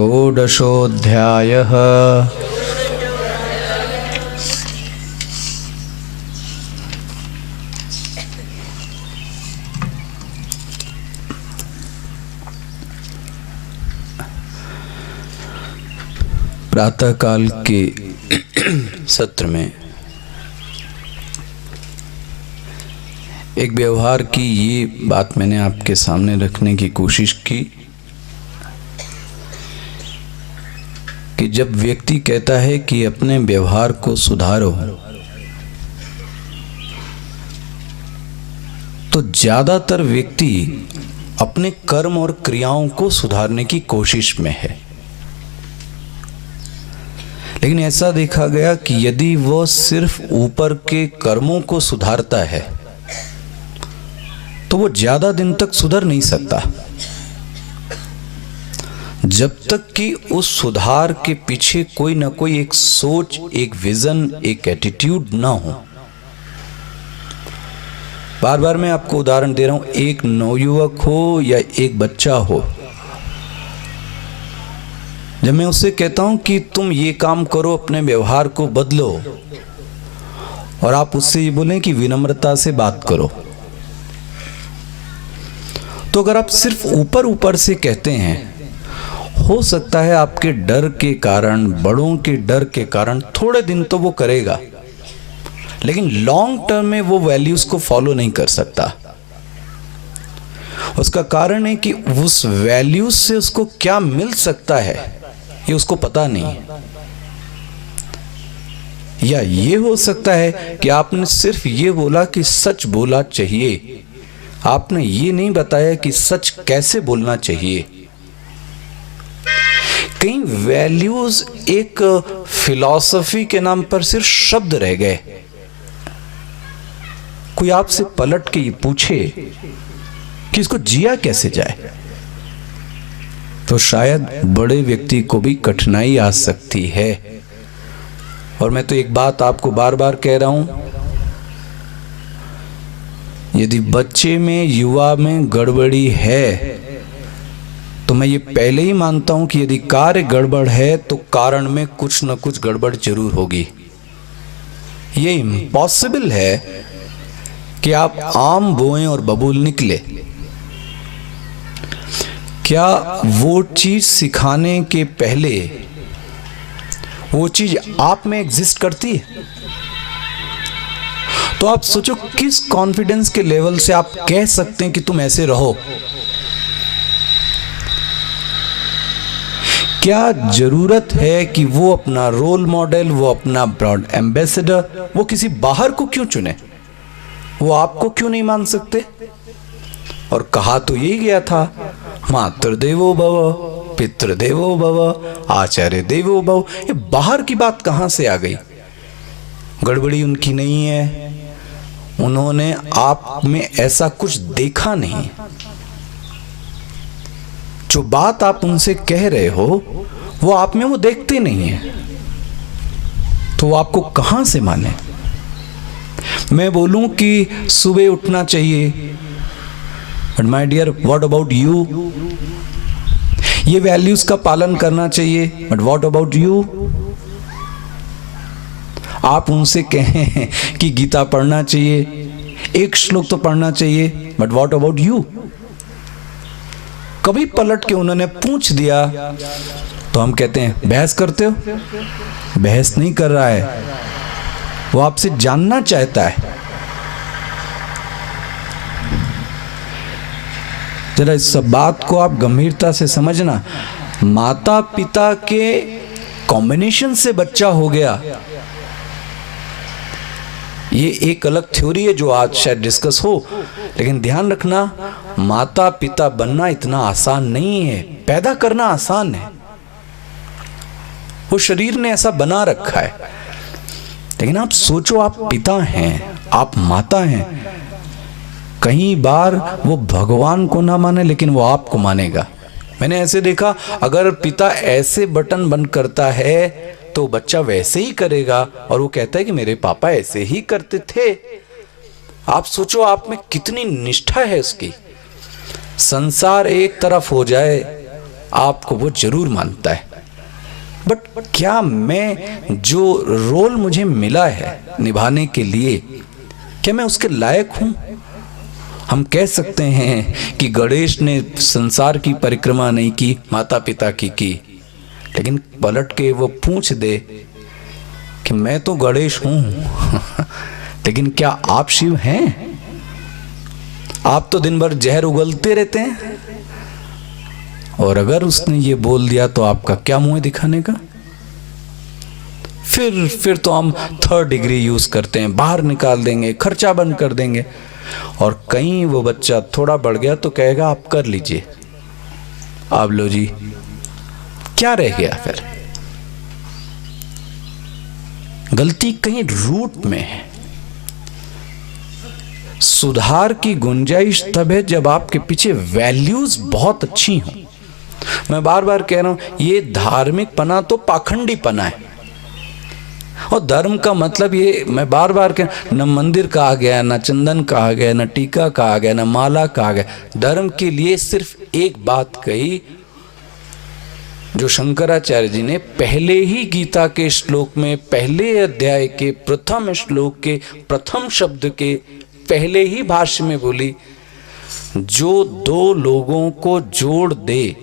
षोडशोऽध्यायः। प्रातःकाल के सत्र में एक व्यवहार की ये बात मैंने आपके सामने रखने की कोशिश की कि जब व्यक्ति कहता है कि अपने व्यवहार को सुधारो, तो ज्यादातर व्यक्ति अपने कर्म और क्रियाओं को सुधारने की कोशिश में है। लेकिन ऐसा देखा गया कि यदि वह सिर्फ ऊपर के कर्मों को सुधारता है तो वो ज्यादा दिन तक सुधर नहीं सकता, जब तक कि उस सुधार के पीछे कोई ना कोई एक सोच, एक विजन, एक एटीट्यूड ना हो। बार बार मैं आपको उदाहरण दे रहा हूं, एक नवयुवक हो या एक बच्चा हो, जब मैं उससे कहता हूं कि तुम ये काम करो, अपने व्यवहार को बदलो, और आप उससे ये बोलें कि विनम्रता से बात करो, तो अगर आप सिर्फ ऊपर ऊपर से कहते हैं, हो सकता है आपके डर के कारण, बड़ों के डर के कारण थोड़े दिन तो वो करेगा, लेकिन लॉन्ग टर्म में वो वैल्यूज को फॉलो नहीं कर सकता। उसका कारण है कि उस वैल्यूज से उसको क्या मिल सकता है ये उसको पता नहीं है। या ये हो सकता है कि आपने सिर्फ ये बोला कि सच बोला चाहिए, आपने ये नहीं बताया कि सच कैसे बोलना चाहिए। कई वैल्यूज एक फिलॉसफी के नाम पर सिर्फ शब्द रह गए। कोई आपसे पलट के ये पूछे कि इसको जिया कैसे जाए, तो शायद बड़े व्यक्ति को भी कठिनाई आ सकती है। और मैं तो एक बात आपको बार बार कह रहा हूं, यदि बच्चे में, युवा में गड़बड़ी है, तो मैं ये पहले ही मानता हूं कि यदि कार्य गड़बड़ है तो कारण में कुछ न कुछ गड़बड़ जरूर होगी। ये इम्पॉसिबल है कि आप आम बोएं और बबूल निकले। क्या वो चीज सिखाने के पहले वो चीज आप में एग्जिस्ट करती है? तो आप सोचो किस कॉन्फिडेंस के लेवल से आप कह सकते हैं कि तुम ऐसे रहो। क्या जरूरत है कि वो अपना रोल मॉडल, वो अपना ब्रांड एम्बेसडर, वो किसी बाहर को क्यों चुने? वो आपको क्यों नहीं मान सकते? और कहा तो यही गया था, मातृदेवो भव, पितृदेवो भव, आचार्य देवो भव। ये बाहर की बात कहां से आ गई? गड़बड़ी उनकी नहीं है, उन्होंने आप में ऐसा कुछ देखा नहीं। जो बात आप उनसे कह रहे हो वो आप में वो देखते नहीं है, तो वो आपको कहां से माने? मैं बोलूं कि सुबह उठना चाहिए, but my dear what about you? ये वैल्यूज का पालन करना चाहिए, बट व्हाट अबाउट यू? आप उनसे कहें कि गीता पढ़ना चाहिए, एक श्लोक तो पढ़ना चाहिए, बट व्हाट अबाउट यू? कभी पलट के उन्होंने पूछ दिया तो हम कहते हैं बहस करते हो? बहस नहीं कर रहा है, वो आपसे जानना चाहता है। जरा इस सब बात को आप गंभीरता से समझना। माता पिता के कॉम्बिनेशन से बच्चा हो गया, ये एक अलग थ्योरी है जो आज शायद डिस्कस हो, लेकिन ध्यान रखना, माता पिता बनना इतना आसान नहीं है, पैदा करना आसान है। वो शरीर ने ऐसा बना रखा है, लेकिन आप सोचो, आप पिता हैं, आप माता हैं, कई बार वो भगवान को ना माने लेकिन वो आपको मानेगा। मैंने ऐसे देखा, अगर पिता ऐसे बटन बंद करता है तो बच्चा वैसे ही करेगा, और वो कहता है कि मेरे पापा ऐसे ही करते थे। आप सोचो आप में कितनी निष्ठा है उसकी। संसार एक तरफ हो जाए, आपको वो जरूर मानता है, बट क्या मैं जो रोल मुझे मिला है निभाने के लिए, क्या मैं उसके लायक हूं? हम कह सकते हैं कि गणेश ने संसार की परिक्रमा नहीं की, माता पिता की, लेकिन पलट के वो पूछ दे कि मैं तो गणेश हूं लेकिन क्या आप शिव हैं? आप तो दिन भर जहर उगलते रहते हैं। और अगर उसने ये बोल दिया तो आपका क्या मुंह दिखाने का? फिर तो हम 3rd डिग्री यूज करते हैं, बाहर निकाल देंगे, खर्चा बंद कर देंगे। और कहीं वो बच्चा थोड़ा बढ़ गया तो कहेगा आप कर लीजिए। आप लो जी, क्या रह गया फिर? गलती कहीं रूट में है। सुधार की गुंजाइश तब है जब आपके पीछे वैल्यूज बहुत अच्छी हों। मैं बार बार कह रहा हूं, ये धार्मिक पना तो पाखंडी पना है। और धर्म का मतलब ये, मैं बार बार कह, न मंदिर कहा गया, न चंदन कहा गया, न टीका कहा गया, न माला कहा गया। धर्म के लिए सिर्फ एक बात कही, जो शंकराचार्य जी ने पहले ही गीता के श्लोक में, पहले अध्याय के प्रथम श्लोक के प्रथम शब्द के पहले ही भाष्य में बोली, जो दो लोगों को जोड़ दे,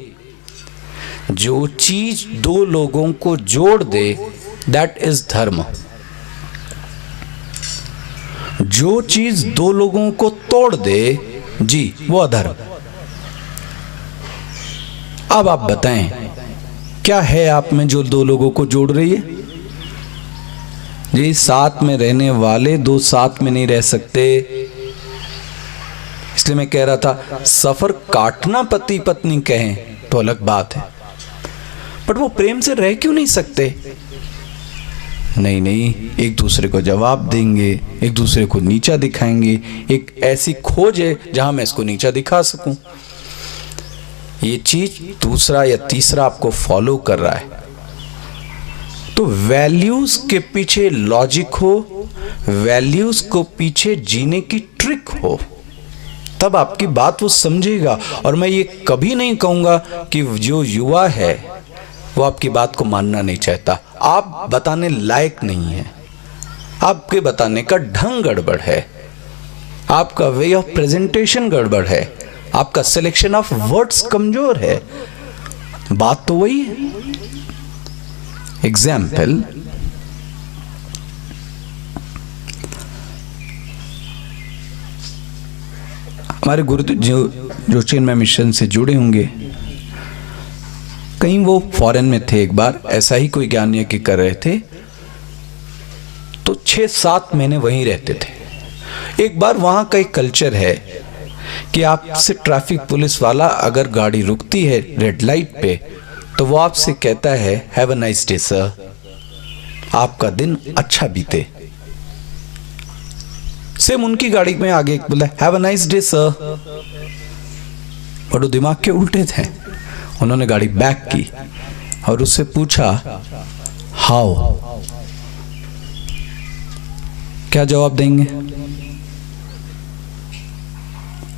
जो चीज दो लोगों को जोड़ दे, दैट इज धर्म। जो चीज दो लोगों को तोड़ दे जी, वो अधर्म। अब आप बताएं, क्या है आप में जो दो लोगों को जोड़ रही है? जी, साथ में रहने वाले दो साथ में नहीं रह सकते। इसलिए मैं कह रहा था, सफर काटना पति पत्नी कहें तो अलग बात है, बट वो प्रेम से रह क्यों नहीं सकते? नहीं, एक दूसरे को जवाब देंगे, एक दूसरे को नीचा दिखाएंगे। एक ऐसी खोज है जहां मैं इसको नीचा दिखा सकूं। ये चीज दूसरा या तीसरा आपको फॉलो कर रहा है। तो वैल्यूज के पीछे लॉजिक हो, वैल्यूज को पीछे जीने की ट्रिक हो, तब आपकी बात वो समझेगा। और मैं ये कभी नहीं कहूंगा कि जो युवा है वो आपकी बात को मानना नहीं चाहता। आप बताने लायक नहीं है, आपके बताने का ढंग गड़बड़ है, आपका वे ऑफ प्रेजेंटेशन गड़बड़ है, आपका सिलेक्शन ऑफ वर्ड्स कमजोर है। बात तो वही है। एग्जाम्पल, हमारे गुरु जो चिन्मय मिशन से जुड़े होंगे, कहीं वो फॉरेन में थे। एक बार ऐसा ही कोई ज्ञान यज्ञ कर रहे थे, तो 6-7 महीने वहीं रहते थे। एक बार वहां का एक कल्चर है कि आपसे ट्रैफिक पुलिस वाला अगर गाड़ी रुकती है रेड लाइट पे, तो वो आपसे कहता है have a nice day sir, आपका दिन अच्छा बीते। सेम उनकी गाड़ी में आगे बोला have a nice day sir, और वो दिमाग के उल्टे थे। उन्होंने गाड़ी बैक की और उससे पूछा हाउ, क्या जवाब देंगे?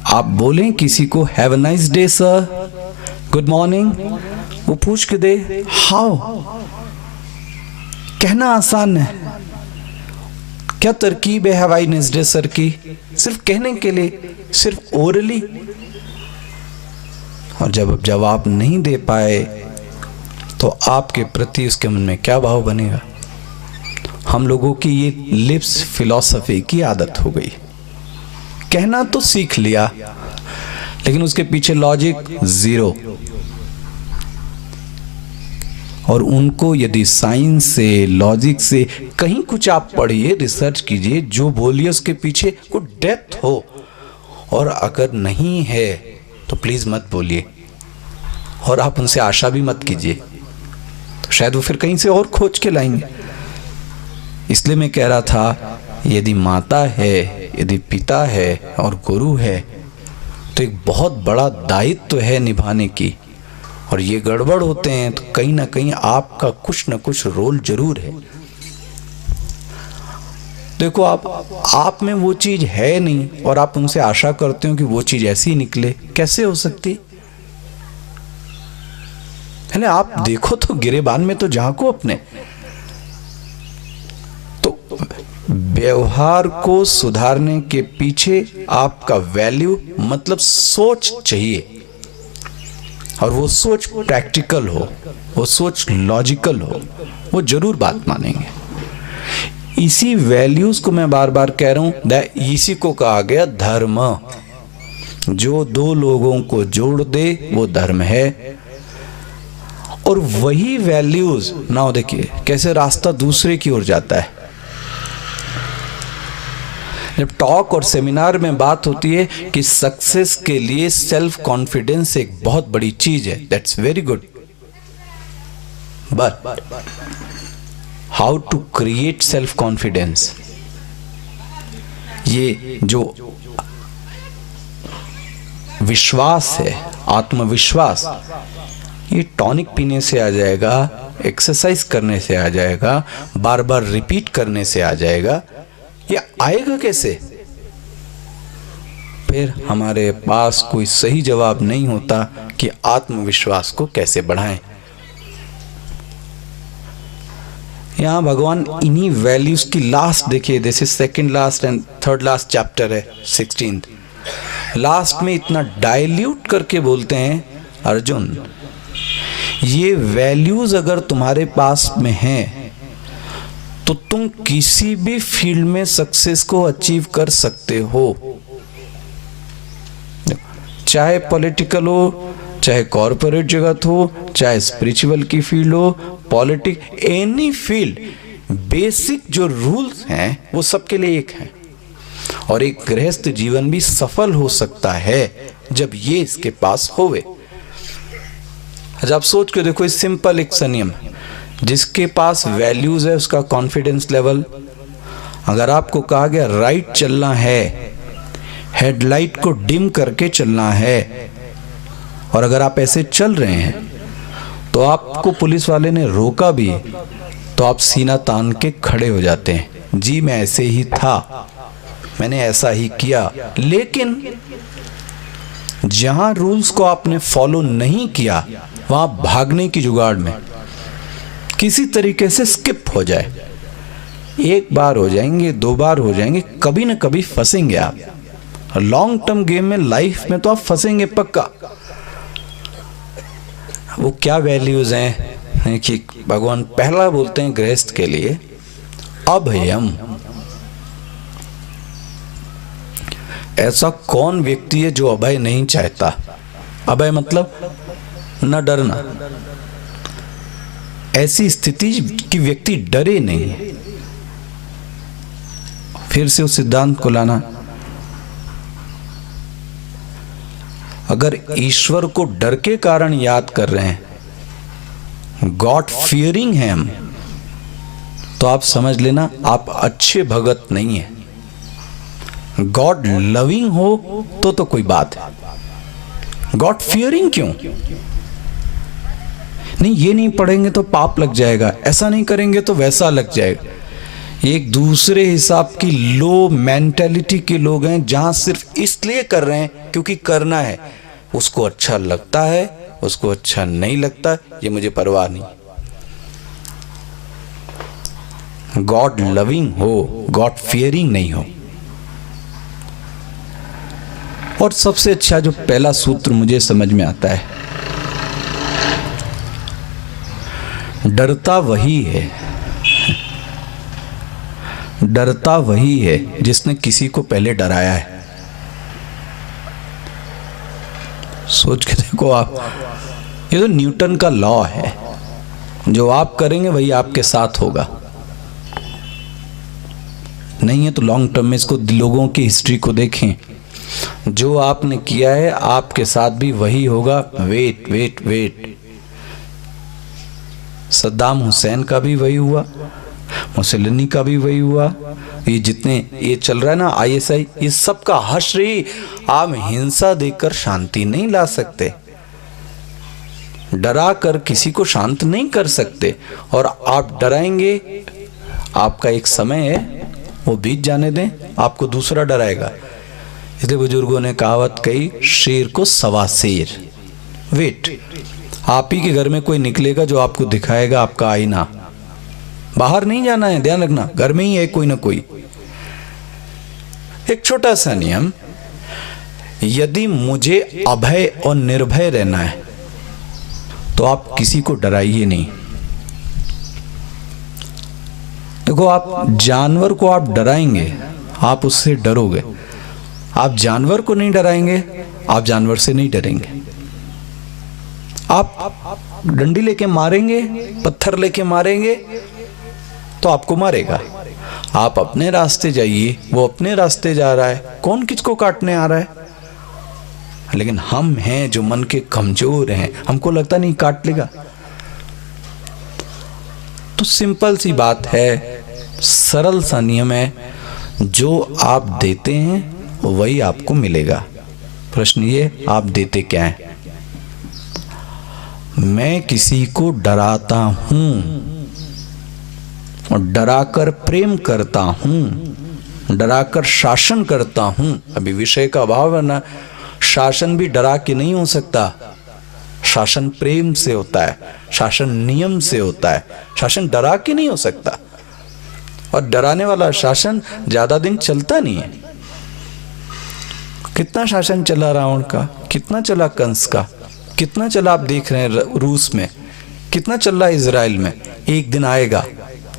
आप बोलें किसी को have a nice day sir, good morning, वो पूछ के दे हाउ। कहना आसान है, क्या तरकीब है have a nice day sir की? सिर्फ कहने के लिए, सिर्फ ओरली। और जब जवाब नहीं दे पाए तो आपके प्रति उसके मन में क्या भाव बनेगा? हम लोगों की ये लिप्स फिलॉसफी की आदत हो गई। कहना तो सीख लिया, लेकिन उसके पीछे लॉजिक जीरो। और उनको यदि साइंस से, लॉजिक से कहीं कुछ आप पढ़िए, रिसर्च कीजिए, जो बोलिए उसके पीछे कोई डेप्थ हो। और अगर नहीं है तो प्लीज मत बोलिए, और आप उनसे आशा भी मत कीजिए, तो शायद वो फिर कहीं से और खोज के लाएंगे। इसलिए मैं कह रहा था, यदि माता है, यदि पिता है और गुरु है, तो एक बहुत बड़ा दायित्व है निभाने की। और ये गड़बड़ होते हैं तो कहीं ना कहीं आपका कुछ ना कुछ रोल जरूर है। देखो, आप में वो चीज है नहीं और आप उनसे आशा करते हो कि वो चीज ऐसी निकले, कैसे हो सकती? अरे आप देखो तो गिरेबान में तो झांको अपने। तो व्यवहार को सुधारने के पीछे आपका वैल्यू मतलब सोच चाहिए, और वो सोच प्रैक्टिकल हो, वो सोच लॉजिकल हो, वो जरूर बात मानेंगे। इसी वैल्यूज को मैं बार बार कह रहा हूं, इसी को कहा गया धर्म। जो दो लोगों को जोड़ दे वो धर्म है। और वही वैल्यूज ना, देखिए कैसे रास्ता दूसरे की ओर जाता है। जब टॉक और सेमिनार में बात होती है कि सक्सेस के लिए सेल्फ कॉन्फिडेंस एक बहुत बड़ी चीज है, that's very good, but how to create self confidence, ये जो विश्वास है, आत्मविश्वास, ये टॉनिक पीने से आ जाएगा, एक्सरसाइज करने से आ जाएगा, बार बार रिपीट करने से आ जाएगा। ये आएगा कैसे? फिर हमारे पास कोई सही जवाब नहीं होता कि आत्मविश्वास को कैसे बढ़ाएं। यहां भगवान इन्हीं वैल्यूज की लास्ट देखिए, this is second last and third last chapter है, 16th लास्ट में इतना डाइल्यूट करके बोलते हैं, अर्जुन ये वैल्यूज अगर तुम्हारे पास में हैं तो तुम किसी भी फील्ड में सक्सेस को अचीव कर सकते हो, चाहे पॉलिटिकल हो, चाहे कॉर्पोरेट जगत हो, चाहे स्पिरिचुअल की फील्ड हो, पॉलिटिक्स, एनी फील्ड। बेसिक जो रूल्स हैं वो सबके लिए एक हैं, और एक गृहस्थ जीवन भी सफल हो सकता है जब ये इसके पास होवे। अच्छा आप सोच के देखो, इस सिंपल एक संयम, जिसके पास वैल्यूज है उसका कॉन्फिडेंस लेवल। अगर आपको कहा गया राइट चलना है, हेडलाइट को डिम करके चलना है, और अगर आप ऐसे चल रहे हैं तो आपको पुलिस वाले ने रोका भी तो आप सीना तान के खड़े हो जाते हैं, जी मैं ऐसे ही था, मैंने ऐसा ही किया। लेकिन जहां रूल्स को आपने फॉलो नहीं किया वहां भागने की जुगाड़ में किसी तरीके से स्किप हो जाए, एक बार हो जाएंगे, दो बार हो जाएंगे, कभी ना कभी फंसेंगे आप। लॉन्ग टर्म गेम में, लाइफ में तो आप फंसेंगे पक्का। वो क्या वैल्यूज हैं कि भगवान पहला बोलते हैं गृहस्थ के लिए अभयम। ऐसा कौन व्यक्ति है जो अभय नहीं चाहता? अभय मतलब न डरना, ऐसी स्थिति कि व्यक्ति डरे नहीं। फिर से उस सिद्धांत को लाना, अगर ईश्वर को डर के कारण याद कर रहे हैं, गॉड फियरिंग है हम, तो आप समझ लेना आप अच्छे भगत नहीं है। गॉड लविंग हो तो कोई बात है, गॉड फियरिंग क्यों? नहीं, ये नहीं पढ़ेंगे तो पाप लग जाएगा, ऐसा नहीं करेंगे तो वैसा लग जाएगा। एक दूसरे हिसाब की लो मेंटालिटी के लोग हैं, जहां सिर्फ इसलिए कर रहे हैं क्योंकि करना है, उसको अच्छा लगता है, उसको अच्छा नहीं लगता, ये मुझे परवाह नहीं। गॉड लविंग हो, गॉड फियरिंग नहीं हो। और सबसे अच्छा जो पहला सूत्र मुझे समझ में आता है, डरता वही है, डरता वही है जिसने किसी को पहले डराया है। सोच के देखो आप, ये तो न्यूटन का लॉ है, जो आप करेंगे वही आपके साथ होगा। नहीं है तो लॉन्ग टर्म में इसको लोगों की हिस्ट्री को देखें, जो आपने किया है आपके साथ भी वही होगा। Wait wait wait, Saddam Hussein का भी वही हुआ, मुसलिनी का भी वही हुआ, ये जितने ये चल रहा है ना ISI, ये सब का हश्र ही। आप हिंसा देकर शांति नहीं ला सकते, डरा कर किसी को शांत नहीं कर सकते, और आप डराएंगे, आपका एक समय है वो बीत जाने दें, आपको दूसरा डराएगा। इसलिए बुजुर्गों ने कहावत कही, शेर को सवा शेर। वेट, आप ही के घर में कोई निकलेगा जो आपको दिखाएगा आपका आईना। बाहर नहीं जाना है, ध्यान रखना, घर में ही है कोई ना कोई। एक छोटा सा नियम, यदि मुझे अभय और निर्भय रहना है तो आप किसी को डराइए नहीं। देखो, आप जानवर को आप डराएंगे, आप उससे डरोगे। आप जानवर को नहीं डराएंगे, आप जानवर से नहीं डरेंगे। आप डंडी लेके मारेंगे, पत्थर लेके मारेंगे तो आपको मारेगा। आप अपने रास्ते जाइए, वो अपने रास्ते जा रहा है, कौन किसको काटने आ रहा है। लेकिन हम हैं जो मन के कमजोर हैं, हमको लगता नहीं काट लेगा। तो सिंपल सी बात है, सरल सा नियम है, जो आप देते हैं वही आपको मिलेगा। प्रश्न ये, आप देते क्या हैं? मैं किसी को डराता हूं और डराकर प्रेम करता हूं, डराकर शासन करता हूं। अभी विषय का अभाव है ना, शासन भी डरा के नहीं हो सकता। शासन प्रेम से होता है, शासन नियम से होता है, शासन डरा के नहीं हो सकता। और डराने वाला शासन ज्यादा दिन चलता नहीं है। कितना शासन चला रावण का, कितना चला कंस का, कितना चला आप देख रहे हैं रूस में, कितना चल रहा है इजराइल में। एक दिन आएगा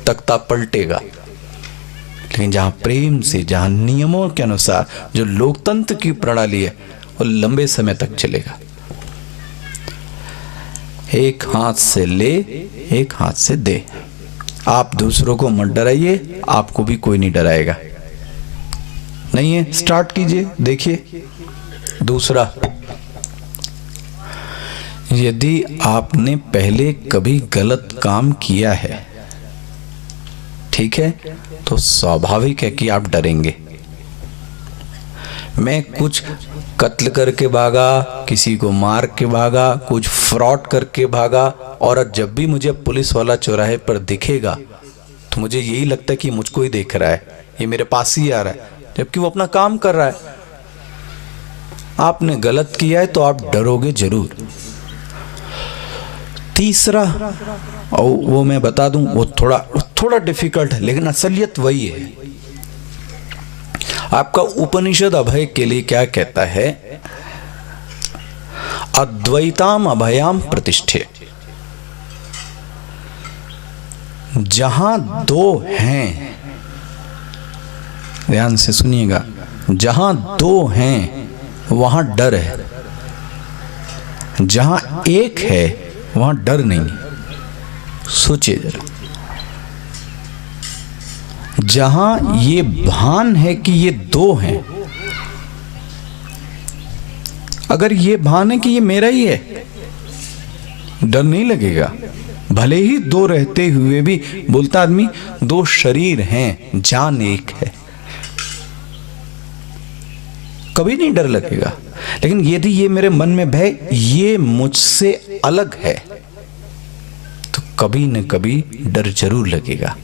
तख्ता पलटेगा। लेकिन जहां प्रेम से, जहां नियमों के अनुसार जो लोकतंत्र की प्रणाली है, वो लंबे समय तक चलेगा। एक हाथ से ले, एक हाथ से दे। आप दूसरों को मत डराइए, आपको भी कोई नहीं डराएगा। नहीं है, स्टार्ट कीजिए, देखिए। दूसरा, यदि आपने पहले कभी गलत काम किया है, ठीक है, तो स्वाभाविक है कि आप डरेंगे। मैं कुछ कत्ल करके भागा, किसी को मार के भागा, कुछ फ्रॉड करके भागा, और जब भी मुझे पुलिस वाला चौराहे पर दिखेगा तो मुझे यही लगता है कि मुझको ही देख रहा है, ये मेरे पास ही आ रहा है, जबकि वो अपना काम कर रहा है। आपने गलत किया है तो आप डरोगे जरूर। तीसरा, और वो मैं बता दूं, वो थोड़ा डिफिकल्ट है, लेकिन असलियत वही है। आपका उपनिषद अभय के लिए क्या कहता है? अद्वैताम अभयाम प्रतिष्ठे। जहां दो हैं, ध्यान से सुनिएगा, जहां दो हैं वहां डर है, जहां एक है वहां डर नहीं। सोचिए जरा, जहां ये भान है कि ये दो हैं, अगर ये भान है कि ये मेरा ही है, डर नहीं लगेगा। भले ही दो रहते हुए भी बोलता आदमी, दो शरीर हैं, जान एक है, कभी नहीं डर लगेगा। लेकिन यदि ये मेरे मन में भय, ये मुझसे अलग है, तो कभी न कभी डर जरूर लगेगा।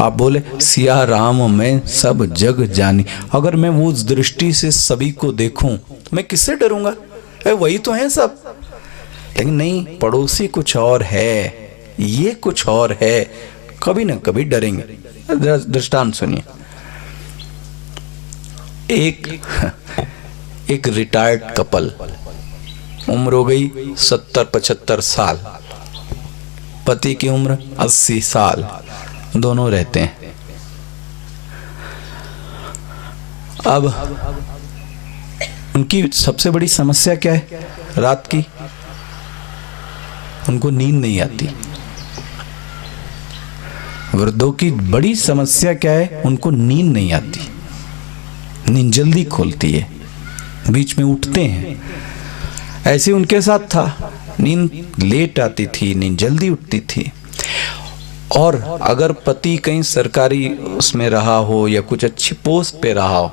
आप बोले सिया राम मैं सब जग जानी, अगर मैं वो उस दृष्टि से सभी को देखूं तो मैं किससे डरूंगा? वही तो है सब। लेकिन नहीं, पड़ोसी कुछ और है, ये कुछ और है, कभी ना कभी डरेंगे। दृष्टांत सुनिए। एक रिटायर्ड कपल, उम्र हो गई 70-75 साल, पति की उम्र 80 साल, दोनों रहते हैं। अब उनकी सबसे बड़ी समस्या क्या है? रात की उनको नींद नहीं आती। वृद्धों की बड़ी समस्या क्या है? उनको नींद नहीं आती, नींद जल्दी खोलती है, बीच में उठते हैं। ऐसे उनके साथ था, नींद लेट आती थी, नींद जल्दी उठती थी। और अगर पति कहीं सरकारी उसमें रहा हो या कुछ अच्छी पोस्ट पे रहा हो,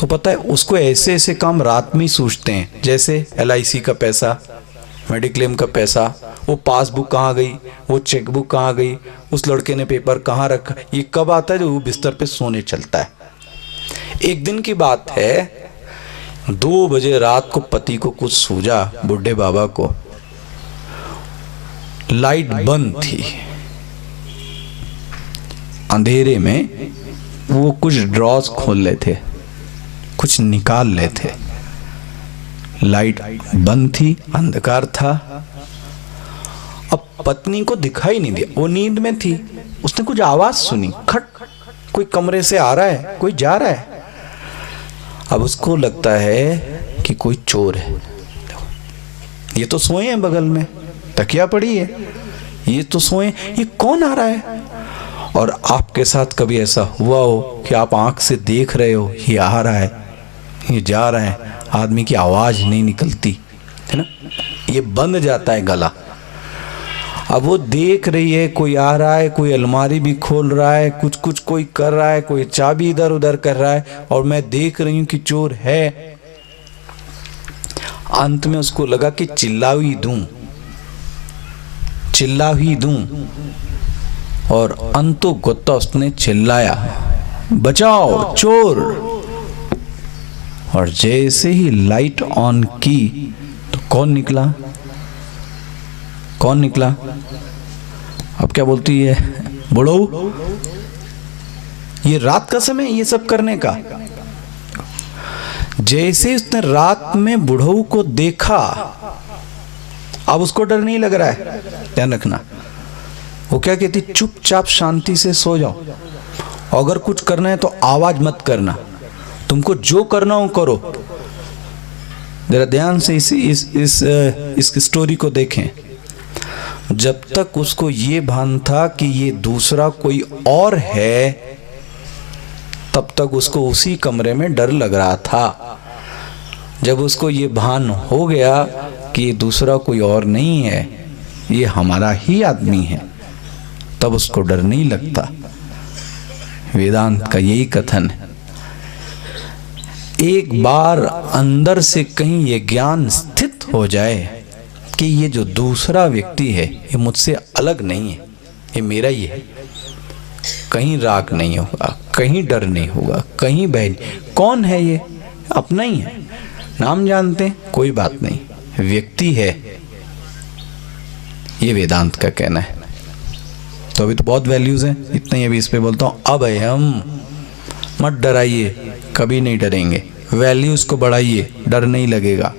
तो पता है उसको ऐसे ऐसे काम रात में ही सूझते हैं, जैसे LIC का पैसा, मेडिक्लेम का पैसा, वो पासबुक कहाँ गई, वो चेकबुक कहाँ गई, उस लड़के ने पेपर कहाँ रखा। ये कब आता है? जब वो बिस्तर पे सोने चलता है। एक दिन की बात है, 2 बजे रात को पति को कुछ सूझा, बूढ़े बाबा को, लाइट बंद थी। अंधेरे में वो कुछ ड्रॉज खोल ले थे, कुछ निकाल ले थे। लाइट बंद थी, अंधकार था। अब पत्नी को दिखाई नहीं दिया, वो नींद में थी। उसने कुछ आवाज सुनी, खट, कोई कमरे से आ रहा है, कोई जा रहा है। अब उसको लगता है कि कोई चोर है। ये तो सोए हैं, बगल में तकिया पड़ी है, ये तो सोए, ये कौन आ रहा है? और आपके साथ कभी ऐसा हुआ हो कि आप आंख से देख रहे हो, ये आ रहा है, ये जा रहा है, आदमी की आवाज नहीं निकलती है ना, ये बंद जाता है गला। अब वो देख रही है, कोई आ रहा है, कोई अलमारी भी खोल रहा है, कुछ कुछ कोई कर रहा है, कोई चाबी इधर उधर कर रहा है, और मैं देख रही हूं कि चोर है। अंत में उसको लगा कि चिल्ला ही दूं, और अंतो गोत्ता उसने चिल्लाया, बचाओ चोर। और जैसे ही लाइट ऑन की तो कौन निकला? अब क्या बोलती है बुढ़ऊ, ये रात का समय ये सब करने का। जैसे उसने रात में बुढ़ऊ को देखा, अब उसको डर नहीं लग रहा है। ध्यान रखना, वो क्या कहती, चुपचाप शांति से सो जाओ, अगर कुछ करना है तो आवाज मत करना, तुमको जो करना हो करो। जरा ध्यान से इस स्टोरी को देखें। जब तक उसको ये भान था कि ये दूसरा कोई और है, तब तक उसको उसी कमरे में डर लग रहा था। जब उसको ये भान हो गया कि ये दूसरा कोई और नहीं है, ये हमारा ही आदमी है, तब उसको डर नहीं लगता। वेदांत का यही कथन है। एक बार अंदर से कहीं ये ज्ञान स्थित हो जाए कि ये जो दूसरा व्यक्ति है ये मुझसे अलग नहीं है, ये मेरा ही है, कहीं राग नहीं होगा, कहीं डर नहीं होगा, कहीं भय नहीं। कौन है ये? अपना ही है। नाम जानते हैं, कोई बात नहीं, व्यक्ति है। ये वेदांत का कहना है। तो अभी तो बहुत वैल्यूज हैं, इतना ही अभी इस पे बोलता हूँ। अब हम मत डराइए, कभी नहीं डरेंगे। वैल्यूज को बढ़ाइए, डर नहीं लगेगा।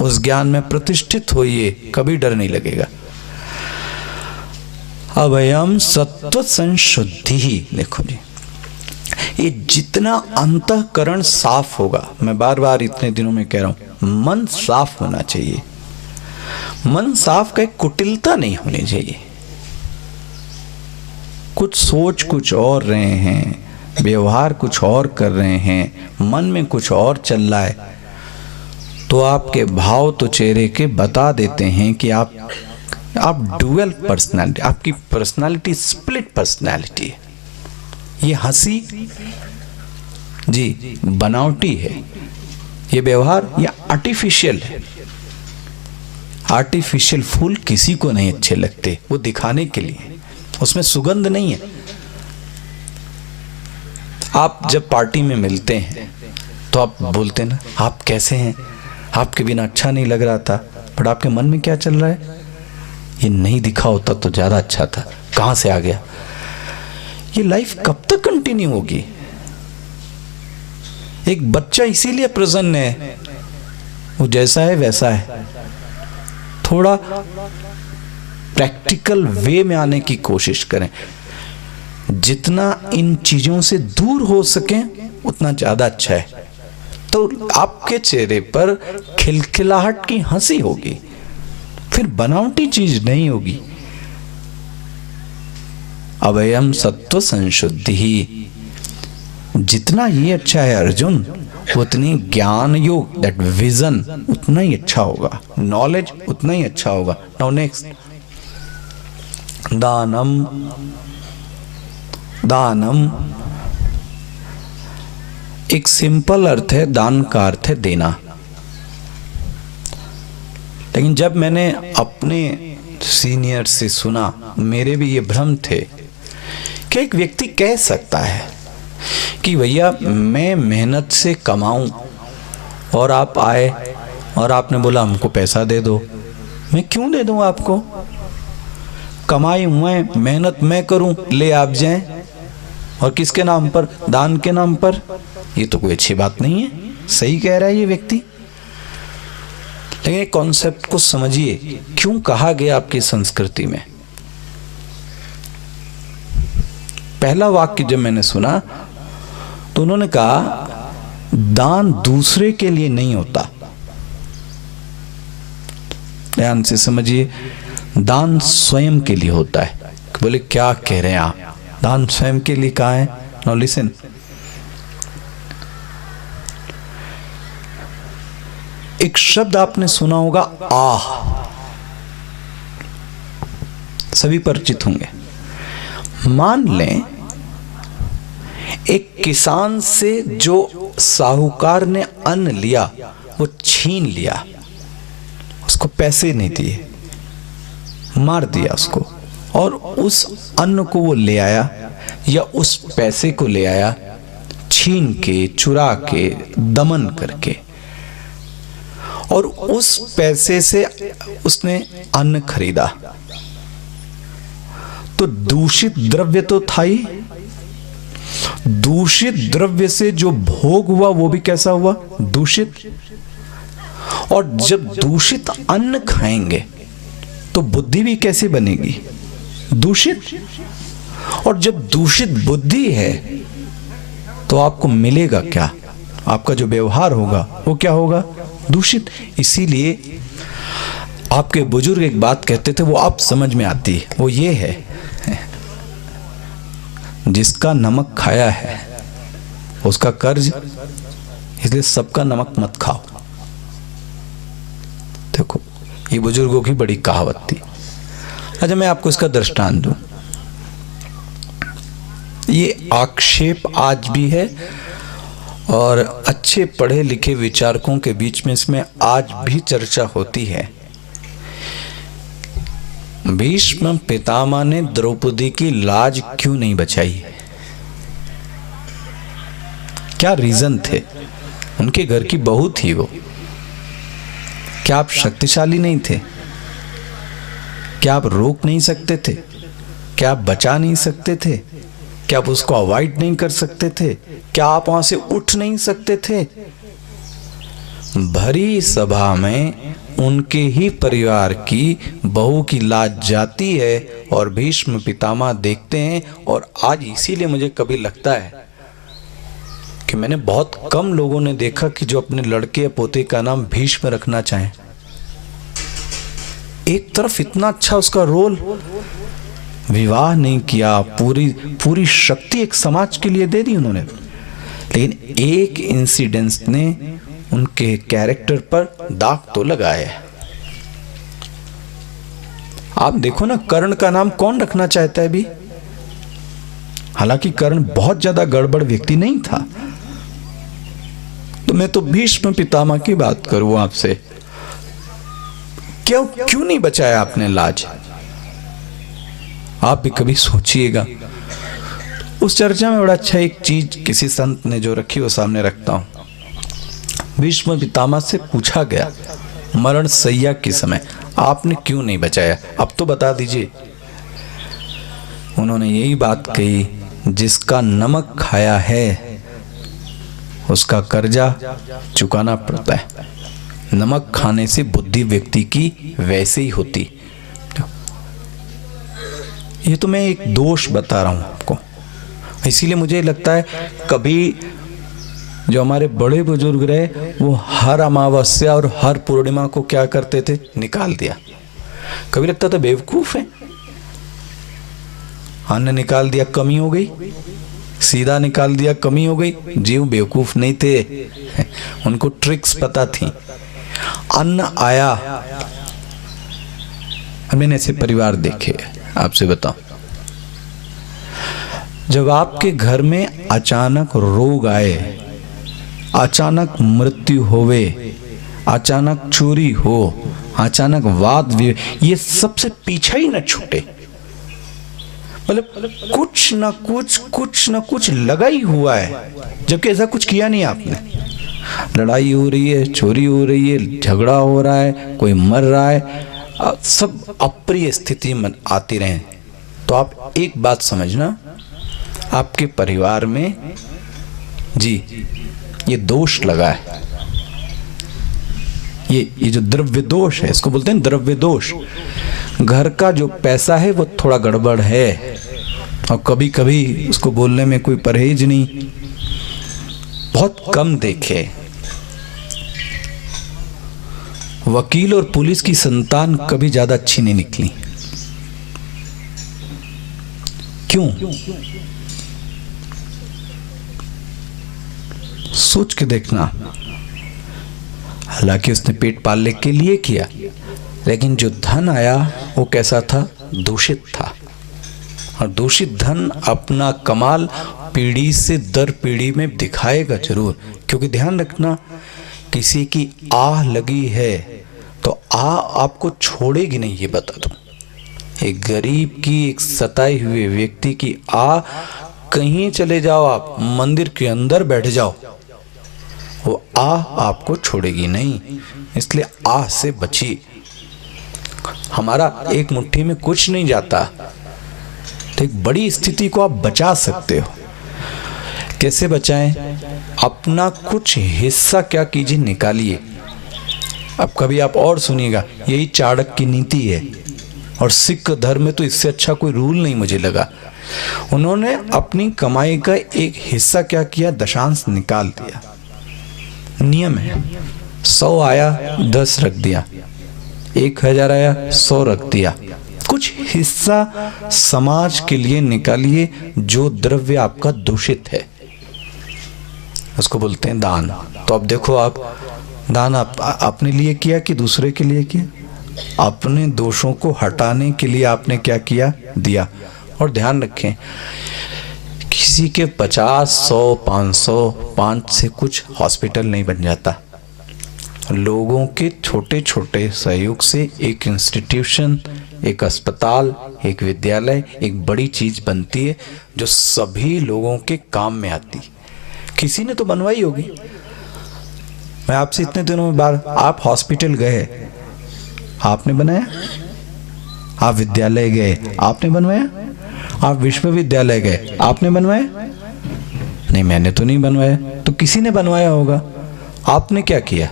उस ज्ञान में प्रतिष्ठित होइए, कभी डर नहीं लगेगा। अभयम सत्व संशुद्धि ही। देखो जी, ये जितना अंतःकरण साफ होगा, मैं बार बार इतने दिनों में कह रहा हूं, मन साफ होना चाहिए। मन साफ का कुटिलता नहीं होनी चाहिए। कुछ सोच कुछ और रहे हैं, व्यवहार कुछ और कर रहे हैं, मन में कुछ और चल रहा है, तो आपके भाव तो चेहरे के बता देते हैं कि आप डुअल पर्सनालिटी, आपकी पर्सनालिटी स्प्लिट पर्सनालिटी है। ये हंसी जी बनावटी है, ये व्यवहार ये आर्टिफिशियल है। आर्टिफिशियल फूल किसी को नहीं अच्छे लगते, वो दिखाने के लिए, उसमें सुगंध नहीं है। आप जब पार्टी में मिलते हैं तो आप बोलते हैं ना, आप कैसे हैं, आपके बिना अच्छा नहीं लग रहा था, पर आपके मन में क्या चल रहा है, ये नहीं दिखा होता तो ज्यादा अच्छा था, कहां से आ गया। ये लाइफ कब तक कंटिन्यू होगी? एक बच्चा इसीलिए प्रसन्न है, वो जैसा है वैसा है। थोड़ा प्रैक्टिकल वे में आने की कोशिश करें। जितना इन चीजों से दूर हो सके उतना ज्यादा अच्छा है। तो आपके चेहरे पर खिलखिलाहट की हंसी होगी, फिर बनावटी चीज नहीं होगी। अभयम सत्व संशुद्धि ही। जितना ये अच्छा है अर्जुन, उतनी ज्ञान योग, दैट विजन, उतना ही अच्छा होगा, नॉलेज उतना ही अच्छा होगा। नाउ नेक्स्ट, दानम। दानम एक सिंपल अर्थ है, दान का अर्थ है देना। लेकिन जब मैंने अपने सीनियर से सुना, मेरे भी ये भ्रम थे कि एक व्यक्ति कह सकता है कि भैया मैं मेहनत से कमाऊं और आप आए और आपने बोला हमको पैसा दे दो। मैं क्यों दे दूं आपको? कमाई मैं, मेहनत मैं करूं, ले आप जाएं, और किसके नाम पर? दान के नाम पर। ये तो कोई अच्छी बात नहीं है। सही कह रहा है ये व्यक्ति, लेकिन कॉन्सेप्ट को समझिए, क्यों कहा गया आपकी संस्कृति में। पहला वाक्य जब मैंने सुना तो उन्होंने कहा दान दूसरे के लिए नहीं होता। ध्यान से समझिए, दान स्वयं के लिए होता है। बोले क्या कह रहे हैं आप? दान स्वयं के लिए कहा है? नाउ लिसन, एक शब्द आपने सुना होगा, आह। सभी परिचित होंगे। मान लें एक किसान से जो साहूकार ने अन्न लिया वो छीन लिया, उसको पैसे नहीं दिए, मार दिया उसको, और उस अन्न को वो ले आया या उस पैसे को ले आया छीन के, चुरा के, दमन करके, और उस पैसे से उसने अन्न खरीदा, तो दूषित द्रव्य तो था ही। दूषित द्रव्य से जो भोग हुआ वो भी कैसा हुआ? दूषित। और जब दूषित अन्न खाएंगे तो बुद्धि भी कैसे बनेगी? दूषित। और जब दूषित बुद्धि है तो आपको मिलेगा क्या? आपका जो व्यवहार होगा वो क्या होगा? दूषित। इसीलिए आपके बुजुर्ग एक बात कहते थे, वो आप समझ में आती है, वो ये है, जिसका नमक खाया है उसका कर्ज, इसलिए सबका नमक मत खाओ। देखो, ये बुजुर्गों की बड़ी कहावत थी। अच्छा, मैं आपको इसका दृष्टांत दूं। ये आक्षेप आज भी है और अच्छे पढ़े लिखे विचारकों के बीच में इसमें आज भी चर्चा होती है। भीष्म पितामह ने द्रौपदी की लाज क्यों नहीं बचाई? क्या रीजन थे? उनके घर की बहू थी वो। क्या आप शक्तिशाली नहीं थे? क्या आप रोक नहीं सकते थे? क्या आप बचा नहीं सकते थे? क्या आप उसको अवॉइड नहीं कर सकते थे? क्या आप वहां से उठ नहीं सकते थे? भरी सभा में उनके ही परिवार की बहू की लाज जाती है और भीष्म पितामह देखते हैं। और आज इसीलिए मुझे कभी लगता है कि मैंने बहुत कम लोगों ने देखा कि जो अपने लड़के या पोते का नाम भीष्म रखना चाहें। एक तरफ इतना अच्छा उसका रोल, विवाह नहीं किया, पूरी शक्ति एक समाज के लिए दे दी उन्होंने, लेकिन एक इंसिडेंस ने उनके कैरेक्टर पर दाग तो लगाया है। आप देखो ना, कर्ण का नाम कौन रखना चाहता है अभी? हालांकि कर्ण बहुत ज्यादा गड़बड़ व्यक्ति नहीं था। तो मैं तो भीष्म पितामह की बात करूं आपसे, क्यों नहीं बचाया आपने लाज? आप भी कभी सोचिएगा। उस चर्चा में बड़ा अच्छा एक चीज किसी संत ने जो रखी वो सामने रखता हूं। भीष्म पितामह से पूछा गया मरण सैया के समय, आपने क्यों नहीं बचाया? अब तो बता दीजिए। उन्होंने यही बात कही, जिसका नमक खाया है उसका कर्जा चुकाना पड़ता है। नमक खाने से बुद्धि व्यक्ति की वैसे ही होती। ये तो मैं एक दोष बता रहा हूं आपको। इसीलिए मुझे लगता है कभी जो हमारे बड़े बुजुर्ग रहे वो हर अमावस्या और हर पूर्णिमा को क्या करते थे? निकाल दिया। कभी लगता था बेवकूफ है, अन्न निकाल दिया कमी हो गई, सीधा निकाल दिया कमी हो गई। जीव बेवकूफ नहीं थे, उनको ट्रिक्स पता थी। अन्न आया, मैंने ऐसे परिवार देखे, आपसे बताऊं, जब आपके घर में अचानक रोग आए, अचानक मृत्यु होवे, अचानक चोरी हो, अचानक वाद, ये सबसे पीछा ही न छूटे। मतलब कुछ न कुछ लगा ही हुआ है, जबकि ऐसा कुछ किया नहीं आपने। लड़ाई हो रही है, चोरी हो रही है, झगड़ा हो रहा है, कोई मर रहा है, सब अप्रिय स्थिति में आती रहे, तो आप एक बात समझना, आपके परिवार में जी ये दोष लगा है। ये जो द्रव्य दोष है, इसको बोलते हैं द्रव्य दोष। घर का जो पैसा है वो थोड़ा गड़बड़ है, और कभी कभी उसको बोलने में कोई परहेज नहीं, बहुत कम देखे। वकील और पुलिस की संतान कभी ज्यादा अच्छी नहीं निकली। क्यों? सोच के देखना। हालांकि उसने पेट पालने के लिए किया, लेकिन जो धन आया वो कैसा था? दूषित था। और दूषित धन अपना कमाल पीढ़ी से दर पीढ़ी में दिखाएगा जरूर। क्योंकि ध्यान रखना, किसी की आह लगी है तो आह आपको छोड़ेगी नहीं, ये बता दूं। एक गरीब की, एक सताए हुए व्यक्ति की आह, कहीं चले जाओ आप, मंदिर के अंदर बैठ जाओ, वो आह आपको छोड़ेगी नहीं। इसलिए आह से बचिए। हमारा एक मुट्ठी में कुछ नहीं जाता, तो एक बड़ी स्थिति को आप बचा सकते हो। कैसे बचाएं? अपना कुछ हिस्सा क्या कीजिए, निकालिए। अब कभी आप और सुनिएगा, यही चाणक्य की नीति है, और सिख धर्म में तो इससे अच्छा कोई रूल नहीं मुझे लगा। उन्होंने अपनी कमाई का एक हिस्सा क्या किया? दशांश निकाल दिया। नियम है, 100 आया 10 रख दिया, 1000 आया 100 रख दिया। कुछ हिस्सा समाज के लिए निकालिए, जो द्रव्य आपका दूषित है, उसको बोलते हैं दान। तो अब देखो, आप दान अपने लिए किया कि दूसरे के लिए किया? अपने दोषों को हटाने के लिए आपने क्या किया? दिया। और ध्यान रखें, किसी के 50, 100, 500, 5 से कुछ हॉस्पिटल नहीं बन जाता। लोगों के छोटे छोटे सहयोग से एक इंस्टीट्यूशन, एक अस्पताल, एक विद्यालय, एक बड़ी चीज बनती है, जो सभी लोगों के काम में आती। किसी ने तो बनवाई होगी। मैं आपसे इतने दिनों में बार, आप हॉस्पिटल गए, आपने बनाया? आप विद्यालय गए, आपने बनवाया? आप विश्वविद्यालय गए, आपने बनवाया? नहीं, मैंने तो नहीं बनवाया। तो किसी ने बनवाया होगा। आपने क्या किया?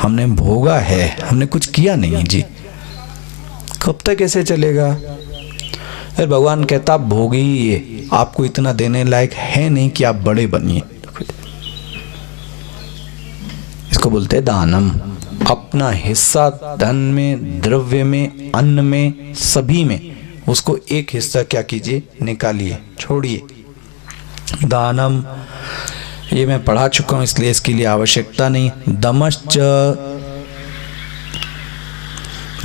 हमने भोगा है, हमने कुछ किया नहीं जी। कब तक ऐसे चलेगा? अरे भगवान कहता, आप भोगी ही ये, आपको इतना देने लायक है नहीं कि आप बड़े बनिए। इसको बोलते हैं दानम। अपना हिस्सा धन में, द्रव्य में, अन्न में, सभी में, उसको एक हिस्सा क्या कीजिए? निकालिए, छोड़िए। दानम, ये मैं पढ़ा चुका हूं, इसलिए इसके लिए आवश्यकता नहीं। दमश्च,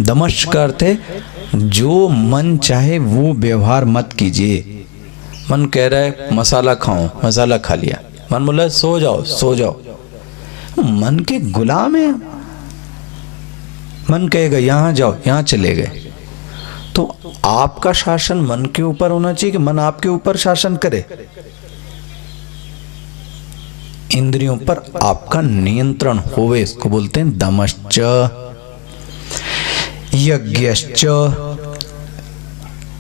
दमश्च का अर्थ है जो मन चाहे वो व्यवहार मत कीजिए। मन कह रहा है मसाला खाओ, मसाला खा लिया। मन बोला सो जाओ, सो जाओ। मन के गुलाम है। मन कहेगा यहां जाओ, यहां चले गए। तो आपका शासन मन के ऊपर होना चाहिए कि मन आपके ऊपर शासन करे? इंद्रियों पर आपका नियंत्रण होवे, इसको बोलते हैं दमश्च। यज्ञश्च,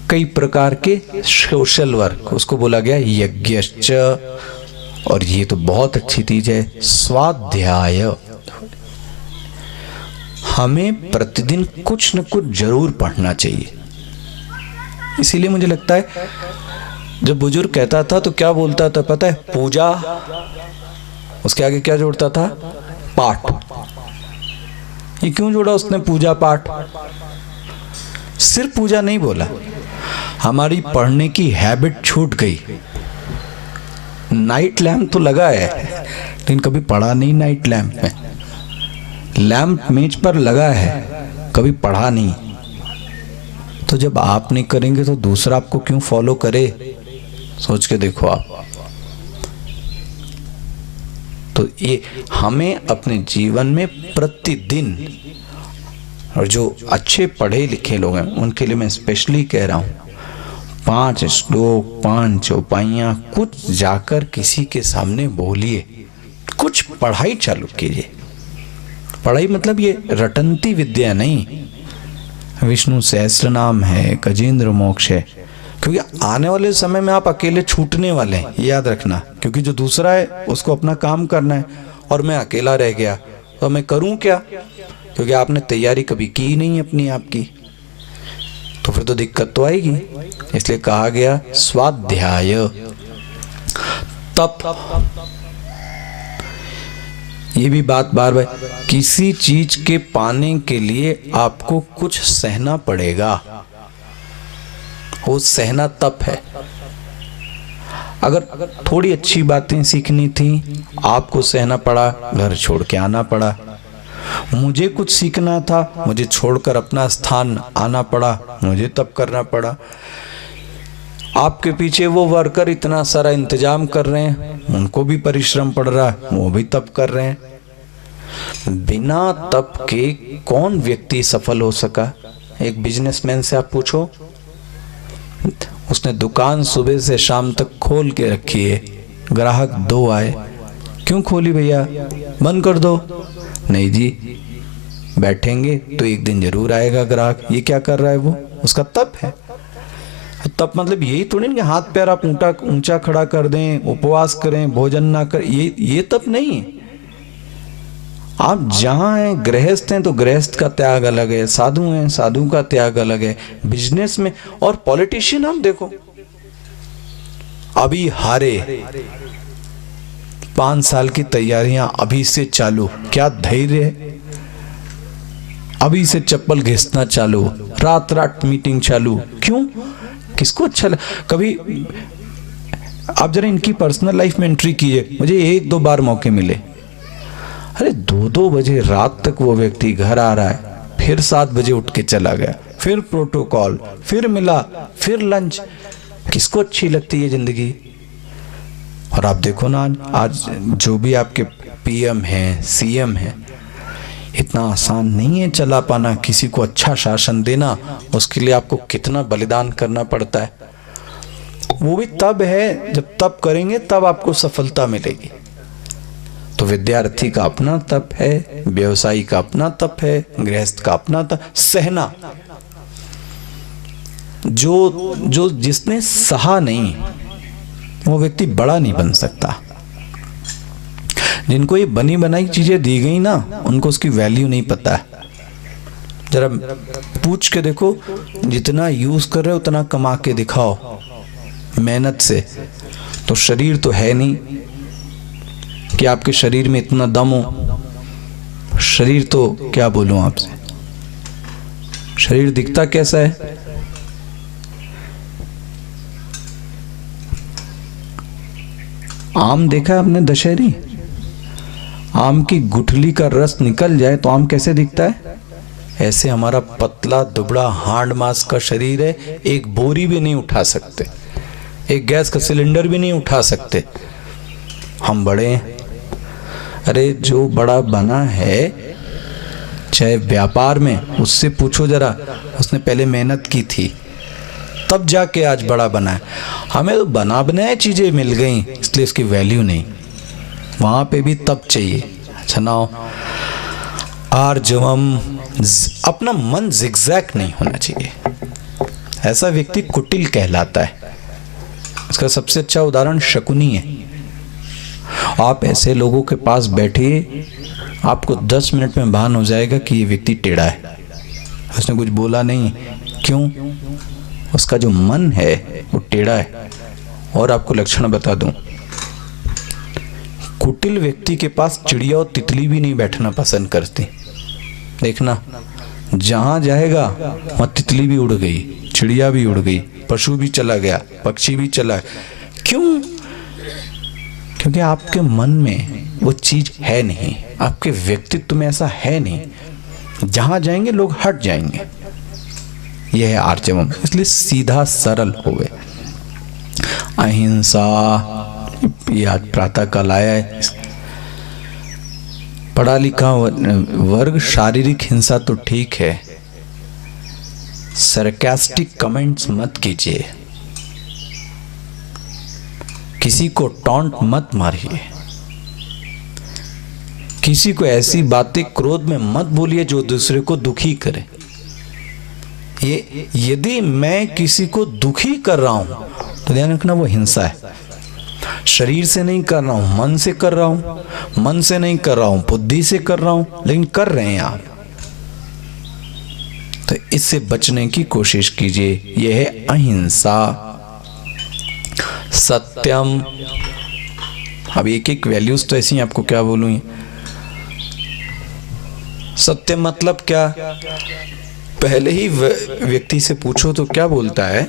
कई प्रकार के सोशल वर्क, उसको बोला गया यज्ञश्च। और ये तो बहुत अच्छी चीज है, स्वाध्याय। हमें प्रतिदिन कुछ न कुछ जरूर पढ़ना चाहिए। इसीलिए मुझे लगता है, जब बुजुर्ग कहता था तो क्या बोलता था पता है? पूजा, उसके आगे क्या जोड़ता था? पाठ। ये क्यों जोड़ा उसने पूजा पाठ? सिर्फ पूजा नहीं बोला, हमारी पढ़ने की हैबिट छूट गई। नाइट लैम्प तो लगा है, लेकिन कभी पढ़ा नहीं। नाइट लैम्प में, लैम्प मेज पर लगा है, कभी पढ़ा नहीं। तो जब आप नहीं करेंगे तो दूसरा आपको क्यों फॉलो करे? सोच के देखो आप। तो ये हमें अपने जीवन में प्रतिदिन, और जो अच्छे पढ़े लिखे लोग हैं उनके लिए मैं स्पेशली कह रहा हूं, 5 श्लोक, 5 चौपाइयां कुछ जाकर किसी के सामने बोलिए। कुछ पढ़ाई चालू कीजिए। पढ़ाई मतलब ये रटंती विद्या नहीं, विष्णु सहस्त्र नाम है, गजेंद्र मोक्ष है, क्योंकि आने वाले समय में आप अकेले छूटने वाले हैं, ये याद रखना। क्योंकि जो दूसरा है उसको अपना काम करना है और मैं अकेला रह गया तो मैं करूं क्या, क्योंकि आपने तैयारी कभी की ही नहीं अपनी आप की, तो फिर तो दिक्कत तो आएगी। इसलिए कहा गया स्वाध्याय तप। ये भी बात बार बार, किसी चीज के पाने के लिए आपको कुछ सहना पड़ेगा, वो सहना तप है। अगर थोड़ी अच्छी बातें सीखनी थी आपको सहना पड़ा, घर छोड़ के आना पड़ा। मुझे कुछ सीखना था, मुझे छोड़कर अपना स्थान आना पड़ा, मुझे तप करना पड़ा। आपके पीछे वो वर्कर इतना सारा इंतजाम कर रहे हैं, उनको भी परिश्रम पड़ रहा है, वो भी तप कर रहे हैं। बिना तप के कौन व्यक्ति सफल हो सका? एक बिजनेसमैन से आप पूछो, उसने दुकान सुबह से शाम तक खोल के रखी है, ग्राहक 2 आए, क्यों खोली भैया, बंद कर दो। नहीं जी, बैठेंगे तो एक दिन जरूर आएगा ग्राहक। ये क्या कर रहा है वो? उसका तप है। तप मतलब यही थोड़ी कि हाथ पैर आप ऊंचा खड़ा कर दें, उपवास करें, भोजन ना करें, ये तप नहीं है। आप जहां हैं, गृहस्थ हैं तो गृहस्थ का त्याग अलग है, साधु हैं साधु का त्याग अलग है। बिजनेस में और पॉलिटिशियन आप देखो, अभी हारे, 5 साल की तैयारियां अभी से चालू, क्या धैर्य है। अभी से चप्पल घिसना चालू, रात रात मीटिंग चालू, क्यों? किसको अच्छा कभी आप जरा इनकी पर्सनल लाइफ में एंट्री कीजिए, मुझे 1-2 बार मौके मिले, अरे 2-2 बजे रात तक वो व्यक्ति घर आ रहा है, फिर 7 बजे उठ के चला गया, फिर प्रोटोकॉल, फिर मिला, फिर लंच। किसको अच्छी लगती है जिंदगी? और आप देखो ना, आज जो भी आपके पीएम हैं, सीएम हैं, इतना आसान नहीं है चला पाना, किसी को अच्छा शासन देना, उसके लिए आपको कितना बलिदान करना पड़ता है। वो भी तब है, जब तब करेंगे तब आपको सफलता मिलेगी। तो विद्यार्थी का अपना तप है, व्यवसायी का अपना तप है, गृहस्थ का अपना तप। सहना, जो जिसने सहा नहीं वो व्यक्ति बड़ा नहीं बन सकता। जिनको ये बनी बनाई चीजें दी गई ना, उनको उसकी वैल्यू नहीं पता है। जरा पूछ के देखो, जितना यूज कर रहे हो उतना कमा के दिखाओ मेहनत से। तो शरीर तो है नहीं कि आपके शरीर में इतना दम हो। शरीर तो क्या बोलूं आपसे, शरीर दिखता कैसा है? आम देखा है आपने दशहरी? आम की गुठली का रस निकल जाए तो आम कैसे दिखता है? ऐसे हमारा पतला दुबड़ा हांड मास का शरीर है, एक बोरी भी नहीं उठा सकते, एक गैस का सिलेंडर भी नहीं उठा सकते। हम बड़े हैं। अरे जो बड़ा बना है, चाहे व्यापार में, उससे पूछो जरा, उसने पहले मेहनत की थी तब जाके आज बड़ा बना है। हमें तो बना बनाए चीजें मिल गई, इसलिए उसकी वैल्यू नहीं। वहां पे भी तब चाहिए। अच्छा ना, आर्जवम, अपना मन जिगजैग नहीं होना चाहिए। ऐसा व्यक्ति कुटिल कहलाता है। इसका सबसे अच्छा उदाहरण शकुनी है। आप ऐसे लोगों के पास बैठिए, आपको 10 मिनट में भान हो जाएगा कि ये व्यक्ति टेढ़ा है। उसने कुछ बोला नहीं, क्यों? उसका जो मन है वो टेढ़ा है। और आपको लक्षण बता दूं, कुटिल व्यक्ति के पास चिड़िया और तितली भी नहीं बैठना पसंद करती। देखना, जहां जाएगा वहां तितली भी उड़ गई, चिड़िया भी उड़ गई, पशु भी चला गया, पक्षी भी चला। क्यों? क्योंकि आपके मन में वो चीज है नहीं, आपके व्यक्तित्व में ऐसा है नहीं। जहां जाएंगे लोग हट जाएंगे। यह है आर्जवम। इसलिए सीधा सरल हो गए। अहिंसा, ये आज प्रातः काल आया है। पढ़ा लिखा वर्ग, शारीरिक हिंसा तो ठीक है, सरकास्टिक कमेंट्स मत कीजिए, किसी को टॉन्ट मत मारिए। किसी को ऐसी बातें क्रोध में मत बोलिए जो दूसरे को दुखी करे। ये यदि मैं किसी को दुखी कर रहा हूं तो ध्यान रखना वो हिंसा है। शरीर से नहीं कर रहा हूं, मन से कर रहा हूं, मन से नहीं कर रहा हूं, बुद्धि से कर रहा हूं, लेकिन कर रहे हैं आप, तो इससे बचने की कोशिश कीजिए। यह है अहिंसा। सत्यम, अब एक एक वैल्यूज तो ऐसी ही, आपको क्या बोलूं। सत्य मतलब क्या, पहले ही व्यक्ति से पूछो तो क्या बोलता है,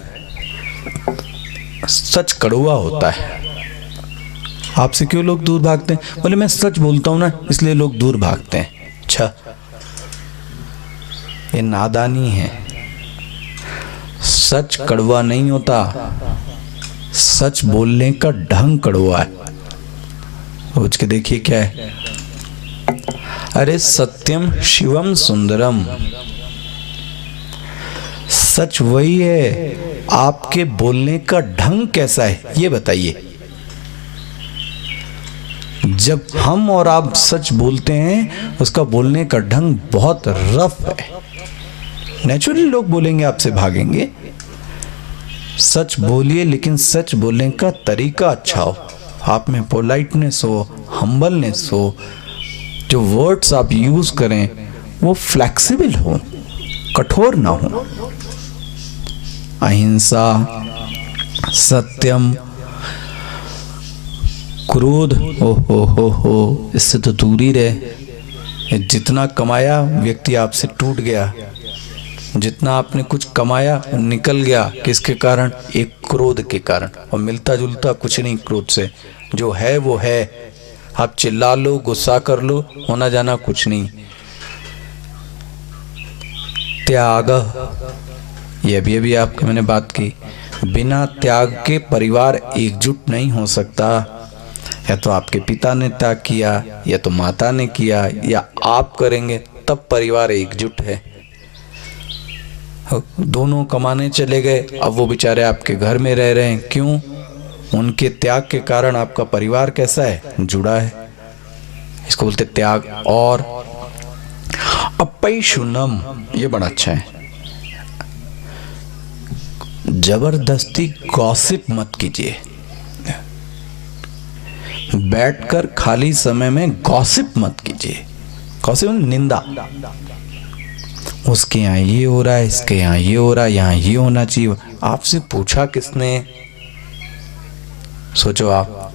सच कड़वा होता है। आपसे क्यों लोग दूर भागते हैं? बोले मैं सच बोलता हूं ना, इसलिए लोग दूर भागते हैं। अच्छा, ये नादानी है। सच कड़वा नहीं होता, सच बोलने का ढंग कड़वा है। सोच के देखिए क्या है। अरे सत्यम शिवम सुंदरम, सच वही है, आपके बोलने का ढंग कैसा है ये बताइए। जब हम और आप सच बोलते हैं, उसका बोलने का ढंग बहुत रफ है। नेचुरली लोग बोलेंगे, आपसे भागेंगे। सच बोलिए, लेकिन सच बोलने का तरीका अच्छा हो, आप में पोलाइटनेस हो, हम्बलनेस हो, जो वर्ड्स आप यूज करें वो फ्लेक्सिबल हो, कठोर ना हो। अहिंसा, सत्यम, क्रोध, हो इससे तो दूर ही रहे। जितना कमाया व्यक्ति आपसे टूट गया, जितना आपने कुछ कमाया निकल गया, किसके कारण? एक क्रोध के कारण। और मिलता जुलता कुछ नहीं क्रोध से, जो है वो है। आप चिल्ला लो, गुस्सा कर लो, होना जाना कुछ नहीं। त्याग, ये भी आपको मैंने बात की, बिना त्याग के परिवार एकजुट नहीं हो सकता। या तो आपके पिता ने त्याग किया, या तो माता ने किया, या आप करेंगे, तब परिवार एकजुट है। दोनों कमाने चले गए, अब वो बेचारे आपके घर में रह रहे हैं। क्यों? उनके त्याग के कारण आपका परिवार कैसा है? जुड़ा है। इसको बोलते त्याग। और अपैशुनम, ये बड़ा अच्छा है। जबरदस्ती गॉसिप मत कीजिए। बैठकर खाली समय में गॉसिप मत कीजिए। गॉसिप निंदा। उसके यहाँ ये हो रहा है, इसके यहाँ ये हो रहा है, यहाँ ये होना चाहिए। आपसे पूछा किसने? सोचो आप,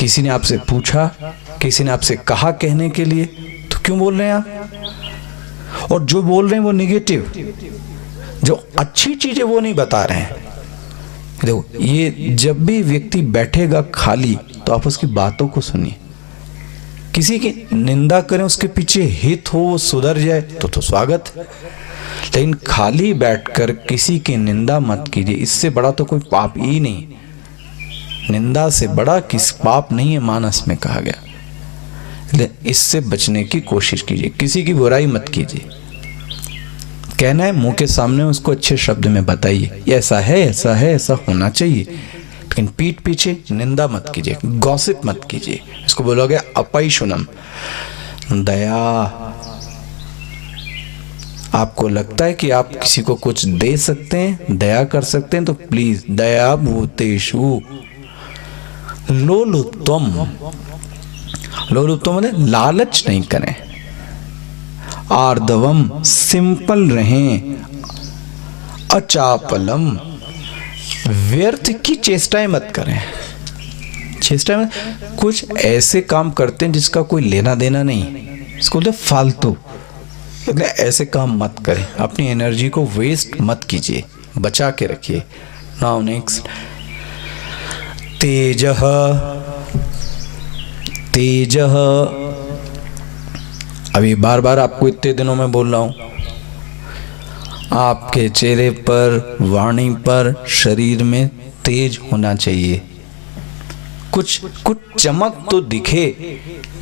किसी ने आपसे पूछा, किसी ने आपसे कहा कहने के लिए, तो क्यों बोल रहे हैं आप? और जो बोल रहे हैं वो निगेटिव, जो अच्छी चीजें वो नहीं बता रहे हैं। देखो, ये जब भी व्यक्ति बैठेगा खाली, तो आप उसकी बातों को सुनिए। किसी की निंदा करें, उसके पीछे हित हो, वो सुधर जाए तो स्वागत है। लेकिन खाली बैठकर किसी की निंदा मत कीजिए। इससे बड़ा तो कोई पाप ही नहीं। निंदा से बड़ा किस पाप नहीं है, मानस में कहा गया। इससे बचने की कोशिश कीजिए। किसी की बुराई मत कीजिए। कहना है मुंह के सामने, उसको अच्छे शब्द में बताइए, ये ऐसा है, ऐसा है, ऐसा होना चाहिए। लेकिन पीठ पीछे निंदा मत कीजिए, गॉसिप मत कीजिए। इसको बोलोगे अपैशुनम। दया, आपको लगता है कि आप किसी को कुछ दे सकते हैं, दया कर सकते हैं, तो प्लीज दया भूतेषु लोलुप्तम। लोलुप्तम मतलब लालच नहीं करें। आर्दवम, सिंपल रहें। अचापलम, व्यर्थ की चेष्टाएं मत करें। चेष्टा में कुछ ऐसे काम करते हैं जिसका कोई लेना देना नहीं, इसको बोलते फालतू। ऐसे काम मत करें। अपनी एनर्जी को वेस्ट मत कीजिए, बचा के रखिए। नाउ नेक्स्ट, तेजः। तेजः, अभी बार बार आपको इतने दिनों में बोल रहा हूं, आपके चेहरे पर, वाणी पर, शरीर में तेज होना चाहिए। कुछ चमक तो दिखे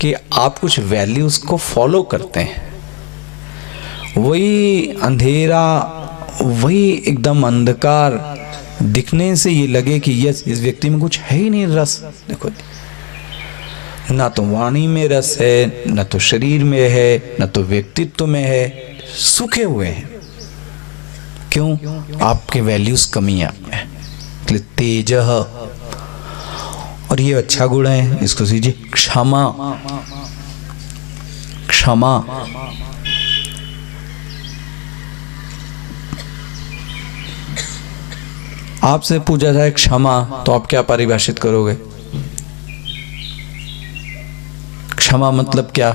कि आप कुछ वैल्यूज को फॉलो करते हैं। वही अंधेरा, वही एकदम अंधकार दिखने से ये लगे कि यस, इस व्यक्ति में कुछ है ही नहीं रस। देखो, ना तो वाणी में रस है, ना तो शरीर में है, ना तो व्यक्तित्व में है, सूखे हुए हैं। क्यों? आपके वैल्यूज कमी है आप में। तेज, और ये अच्छा गुण है, इसको सीजिए क्षमा। क्षमा आपसे पूछा जाए क्षमा तो आप क्या परिभाषित करोगे? क्षमा मतलब क्या?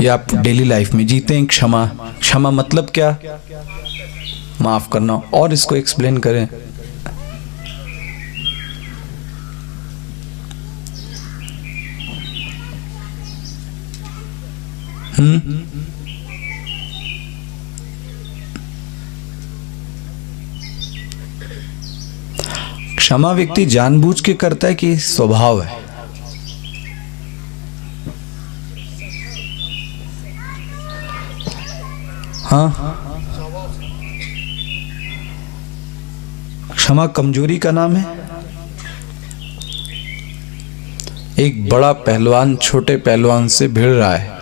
ये आप डेली लाइफ में जीते हैं क्षमा। क्षमा मतलब क्या? माफ करना। और इसको एक्सप्लेन करें। क्षमा व्यक्ति जानबूझ के करता है कि स्वभाव है? हाँ, क्षमा कमजोरी का नाम है। एक बड़ा पहलवान छोटे पहलवान से भिड़ रहा है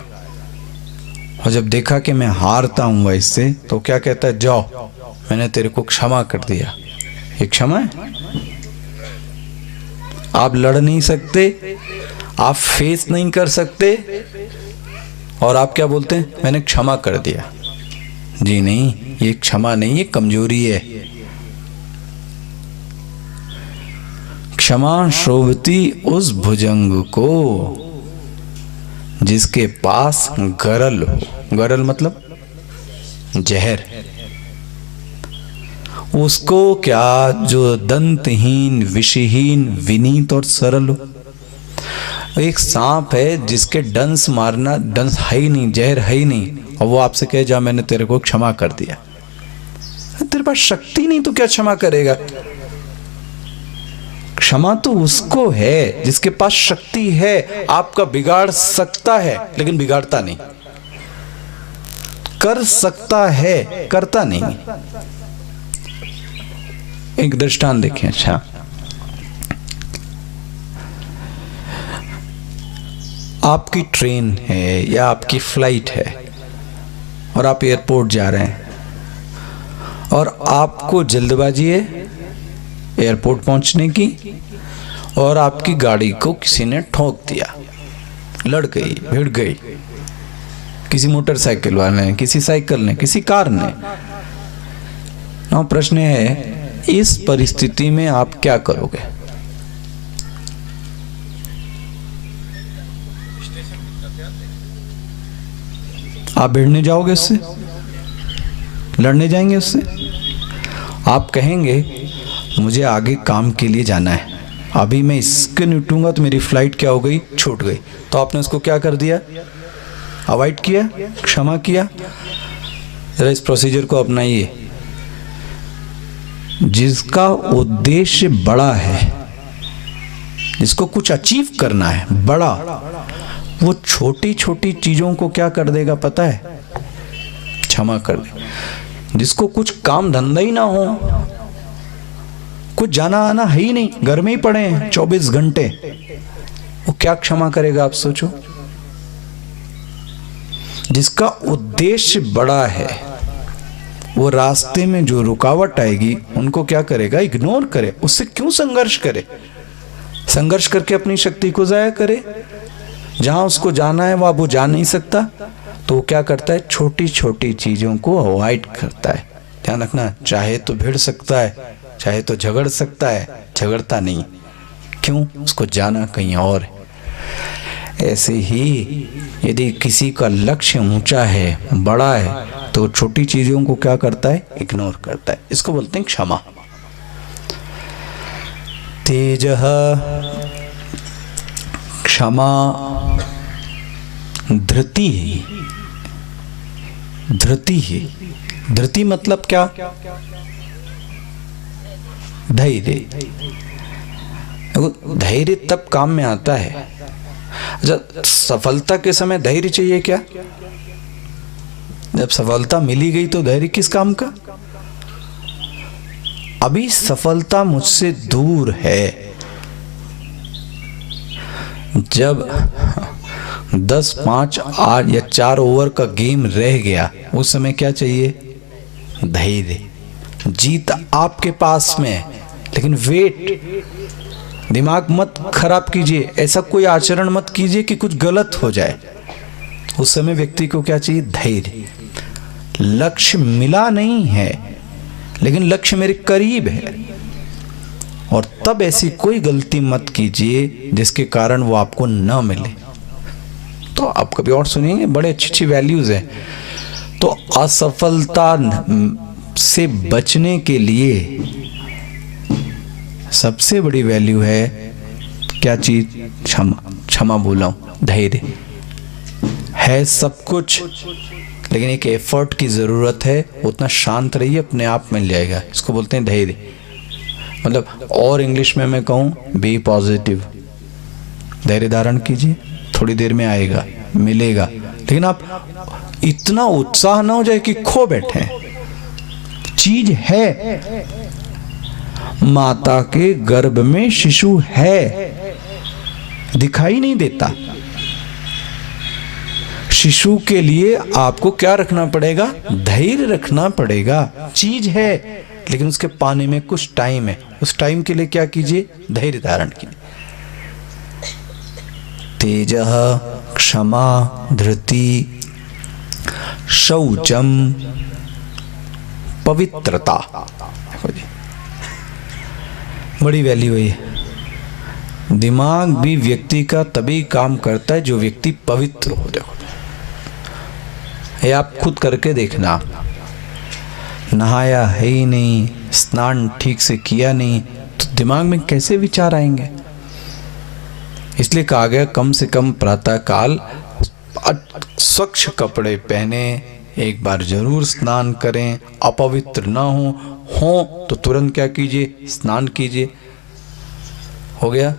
और जब देखा कि मैं हारता हूं इससे, तो क्या कहता है? जाओ, मैंने तेरे को क्षमा कर दिया। ये क्षमा है? आप लड़ नहीं सकते, आप फेस नहीं कर सकते, और आप क्या बोलते हैं? मैंने क्षमा कर दिया। जी नहीं, ये क्षमा नहीं, ये कमजोरी है। क्षमा शोभती उस भुजंग को जिसके पास गरल हो। गरल मतलब जहर। उसको क्या जो दंतहीन, विषहीन, विनीत और सरल हो। एक सांप है जिसके डंस मारना, डंस है ही नहीं, जहर है ही नहीं, और वो आपसे कहे जा मैंने तेरे को क्षमा कर दिया। तेरे पास शक्ति नहीं तो क्या क्षमा करेगा? क्षमा तो उसको है जिसके पास शक्ति है। आपका बिगाड़ सकता है लेकिन बिगाड़ता नहीं, कर सकता है, करता नहीं। एक दृष्टांत देखें। अच्छा, आपकी ट्रेन है या आपकी फ्लाइट है और आप एयरपोर्ट जा रहे हैं और आपको जल्दबाजी है एयरपोर्ट पहुंचने की, और आपकी गाड़ी को किसी ने ठोक दिया, लड़ गई, भिड़ गई, किसी मोटरसाइकिल वाले ने, किसी साइकिल ने, किसी कार ने। ना प्रश्न है, इस परिस्थिति में आप क्या करोगे? आप भिड़ने जाओगे उससे? लड़ने जाएंगे उससे? आप कहेंगे मुझे आगे काम के लिए जाना है, अभी मैं इसके निपटूंगा तो मेरी फ्लाइट क्या हो गई? छूट गई। तो आपने उसको क्या कर दिया? अवॉइड किया, क्षमा किया। जरा इस प्रोसीजर को अपनाइए। जिसका उद्देश्य बड़ा है, जिसको कुछ अचीव करना है बड़ा, वो छोटी छोटी चीजों को क्या कर देगा पता है? क्षमा कर दे। जिसको कुछ काम धंधा ही ना हो, कुछ जाना आना है ही नहीं, घर में ही पड़े हैं 24 घंटे, वो क्या क्षमा करेगा आप सोचो? जिसका उद्देश्य बड़ा है, वो रास्ते में जो रुकावट आएगी उनको क्या करेगा? इग्नोर करे। उससे क्यों संघर्ष करे? संघर्ष करके अपनी शक्ति को जाया करे। जहां उसको जाना है वहां वो जा नहीं सकता, तो वो क्या करता है? छोटी छोटी चीजों को अवॉइड करता है। ध्यान रखना, चाहे तो भिड़ सकता है, चाहे तो झगड़ सकता है, झगड़ता नहीं। क्यों? उसको जाना कहीं और है। ऐसे ही यदि किसी का लक्ष्य ऊंचा है, बड़ा है, तो छोटी चीजों को क्या करता है? इग्नोर करता है। इसको बोलते हैं क्षमा। तेजः क्षमा धृति। धृति ही, धृति मतलब क्या? धैर्य। धैर्य तब काम में आता है। अच्छा, सफलता के समय धैर्य चाहिए क्या? जब सफलता मिली गई तो धैर्य किस काम का? अभी सफलता मुझसे दूर है। जब 10, 5, 8 या 4 ओवर का गेम रह गया, उस समय क्या चाहिए? धैर्य। जीत आपके पास में है, लेकिन वेट, दिमाग मत खराब कीजिए, ऐसा कोई आचरण मत कीजिए कि कुछ गलत हो जाए। उस समय व्यक्ति को क्या चाहिए? धैर्य। लक्ष्य मिला नहीं है, लेकिन लक्ष्य मेरे करीब है, और तब ऐसी कोई गलती मत कीजिए जिसके कारण वो आपको न मिले। तो आप कभी और सुनिए, बड़े अच्छी वैल्यूज हैं। तो असफलता से बचने के लिए सबसे बड़ी वैल्यू है क्या चीज? क्षमा। क्षमा बोला हूं, धैर्य है सब कुछ, लेकिन एक एफर्ट की जरूरत है। उतना शांत रहिए, अपने आप मिल जाएगा। इसको बोलते हैं धैर्य। मतलब और इंग्लिश में मैं कहूं, बी पॉजिटिव। धैर्य धारण कीजिए, थोड़ी देर में आएगा, मिलेगा, लेकिन आप इतना उत्साह ना हो जाए कि खो बैठे। चीज है, माता के गर्भ में शिशु है, दिखाई नहीं देता। शिशु के लिए आपको क्या रखना पड़ेगा? धैर्य रखना पड़ेगा। चीज है, लेकिन उसके पाने में कुछ टाइम है। उस टाइम के लिए क्या कीजिए? धैर्य धारण कीजिए। तेजः, क्षमा, धृति, शौचम, पवित्रता। बड़ी वैल्यू है ये। दिमाग भी व्यक्ति का तभी काम करता है जो व्यक्ति पवित्र हो। देखो, ये आप खुद करके देखना। नहाया है ही नहीं, स्नान ठीक से किया नहीं, तो दिमाग में कैसे विचार आएंगे? इसलिए कहा गया कम से कम प्रातः काल स्वच्छ कपड़े पहने, एक बार जरूर स्नान करें। अपवित्र ना हो तो तुरंत क्या कीजिए? स्नान कीजिए। हो गया।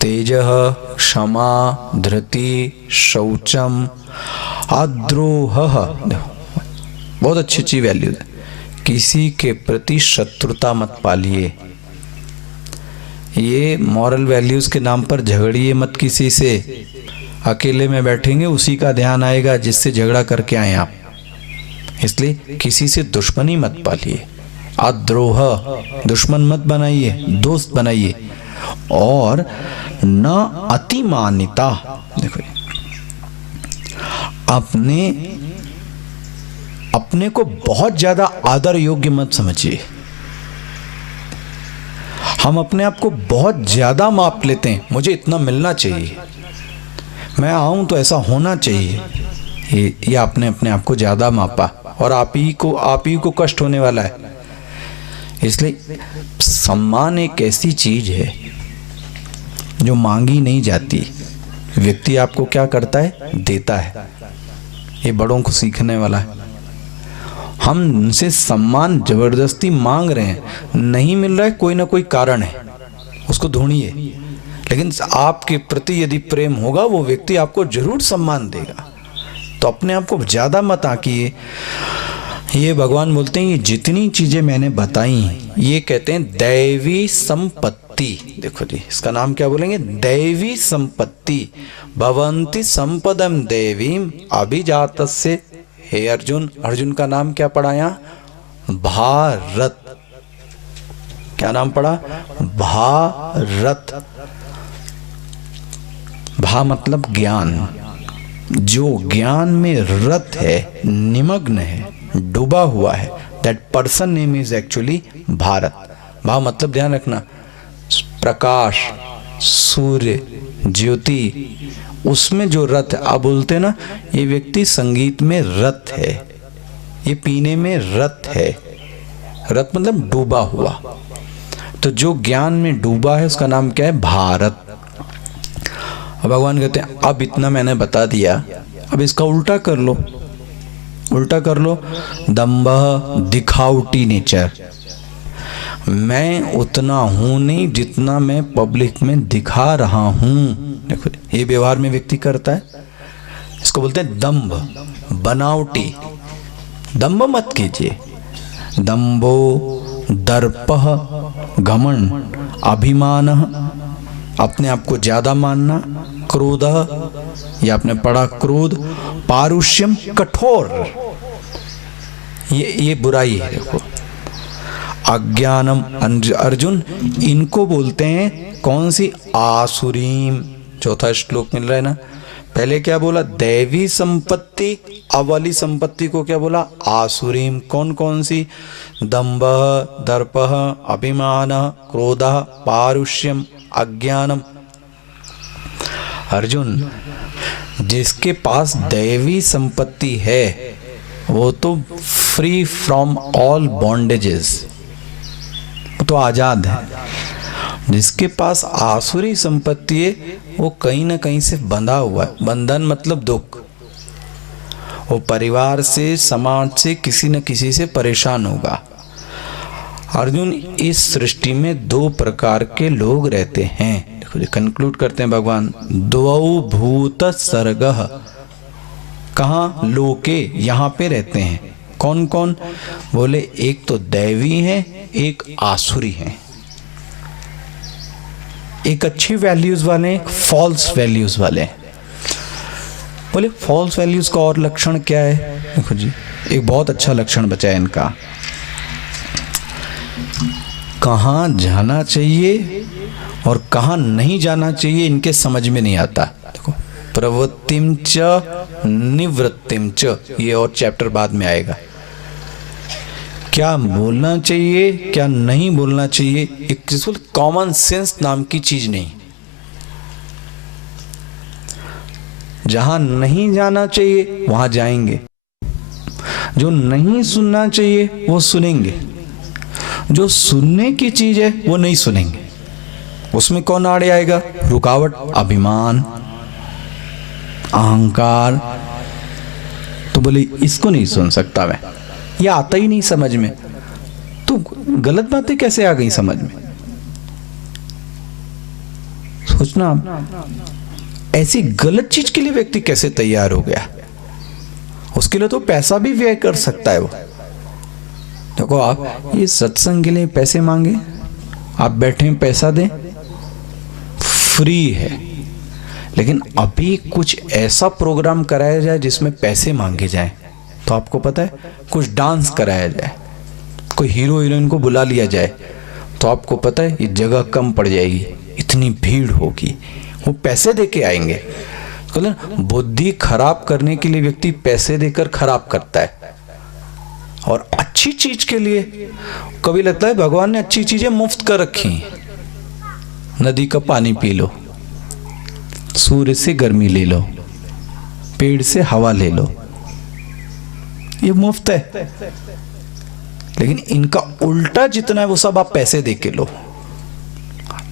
तेजः, क्षमा, धृति, शौचम, अद्रोहः। बहुत अच्छी वैल्यू है। किसी के प्रति शत्रुता मत पालिए। ये मॉरल वैल्यूज के नाम पर झगड़िए मत किसी से। अकेले में बैठेंगे, उसी का ध्यान आएगा जिससे झगड़ा करके आए आप। इसलिए किसी से दुश्मनी मत पालिए। अद्रोह, दुश्मन मत बनाइए, दोस्त बनाइए। और न अतिमानिता। देखो, अपने को बहुत ज्यादा आदर योग्य मत समझिए। हम अपने आप को बहुत ज्यादा माप लेते हैं। मुझे इतना मिलना चाहिए, मैं आऊं तो ऐसा होना चाहिए। ये आपने अपने आप को ज्यादा मापा, और आप ही को कष्ट होने वाला है। इसलिए सम्मान एक ऐसी चीज है जो मांगी नहीं जाती। व्यक्ति आपको क्या करता है? देता है। ये बड़ों को सीखने वाला है। हम उनसे सम्मान जबरदस्ती मांग रहे हैं, नहीं मिल रहा है, कोई ना कोई कारण है, उसको ढूंढिए। लेकिन आपके प्रति यदि प्रेम होगा, वो व्यक्ति आपको जरूर सम्मान देगा। तो अपने आप को ज्यादा मत आंकिए। ये भगवान बोलते हैं, ये जितनी चीजें मैंने बताई हैं, ये कहते हैं दैवी संपत्ति। देखो जी, इसका नाम क्या बोलेंगे? दैवी संपत्ति। भवन्ति संपदम देवीम अभिजातस्य। हे अर्जुन, अर्जुन का नाम क्या पढ़ा यहाँ? भारत। क्या नाम पढ़ा? भारत। भा मतलब ज्ञान। जो ज्ञान में रत है, निमग्न है, डूबा हुआ है, that person name is actually Bharat. भा मतलब ध्यान रखना, प्रकाश, सूर्य, ज्योति, उसमें जो रत है। आप बोलते ना, ये व्यक्ति संगीत में रत है, ये पीने में रत है। रत मतलब डूबा हुआ। तो जो ज्ञान में डूबा है उसका नाम क्या है? भारत। अब भगवान कहते हैं, अब इतना मैंने बता दिया, अब इसका उल्टा कर लो। उल्टा कर लो। दंभ, दिखावटी नेचर। मैं उतना हूं नहीं जितना मैं पब्लिक में दिखा रहा हूं। देखो, ये व्यवहार में व्यक्ति करता है, इसको बोलते हैं दंभ, बनावटी। दंभ मत कीजिए। दंभो दर्पः घमंड, अभिमान, अपने आप को ज्यादा मानना, क्रोध, या आपने पढ़ा क्रोध, पारुष्यम कठोर, ये बुराई है। देखो अज्ञानम, अर्जुन इनको बोलते हैं कौन सी? आसुरीम। चौथा श्लोक मिल रहा है ना। पहले क्या बोला? दैवी संपत्ति, अवली संपत्ति को क्या बोला? आसुरीम। कौन कौन सी? दंभ, दर्प, अभिमान, क्रोध, पारुष्यम, अज्ञानम। अर्जुन जिसके पास दैवी संपत्ति है वो तो फ्री फ्रॉम ऑल बॉन्डेजेस, तो आजाद है। जिसके पास आसुरी संपत्ति है वो कहीं ना कहीं से बंधा हुआ है। बंधन मतलब दुख। वो परिवार से, समाज से, किसी न किसी से परेशान होगा। अर्जुन इस सृष्टि में दो प्रकार के लोग रहते हैं। देखो कंक्लूड करते हैं भगवान, द्वौ भूत सर्गः, कहाँ? लोके, यहाँ पे रहते हैं। कौन कौन? बोले एक तो दैवी है, एक आसुरी है। एक अच्छी वैल्यूज वाले, एक फॉल्स वैल्यूज वाले। बोले फॉल्स वैल्यूज का और लक्षण क्या है? देखो जी, एक बहुत अच्छा लक्षण बचा है इनका। कहाँ जाना चाहिए और कहाँ नहीं जाना चाहिए इनके समझ में नहीं आता। देखो प्रवृत्तिम च निवृत्तिम च, ये और चैप्टर बाद में आएगा। क्या बोलना चाहिए, क्या नहीं बोलना चाहिए, एक कॉमन सेंस नाम की चीज नहीं। जहां नहीं जाना चाहिए वहां जाएंगे, जो नहीं सुनना चाहिए वो सुनेंगे, जो सुनने की चीज है वो नहीं सुनेंगे। उसमें कौन आड़े आएगा? रुकावट, अभिमान, अहंकार। तो बोले इसको नहीं सुन सकता मैं, ये आता ही नहीं समझ में। तो गलत बातें कैसे आ गई समझ में? सोचना, ऐसी गलत चीज के लिए व्यक्ति कैसे तैयार हो गया? उसके लिए तो पैसा भी व्यय कर सकता है वो। देखो आप ये सत्संग के लिए पैसे मांगे, आप बैठे पैसा दें, फ्री है। लेकिन अभी कुछ ऐसा प्रोग्राम कराया जाए जिसमें पैसे मांगे जाएं, तो आपको पता है, कुछ डांस कराया जाए, कोई हीरो हीरोइन को बुला लिया जाए, तो आपको पता है ये जगह कम पड़ जाएगी, इतनी भीड़ होगी, वो पैसे देके आएंगे। बुद्धि खराब करने के लिए व्यक्ति पैसे देकर खराब करता है। और अच्छी चीज के लिए कभी लगता है भगवान ने अच्छी चीजें मुफ्त कर रखी। नदी का पानी पी लो, सूर्य से गर्मी ले लो, पेड़ से हवा ले लो, ये मुफ्त है। लेकिन इनका उल्टा जितना है वो सब आप पैसे दे के लो।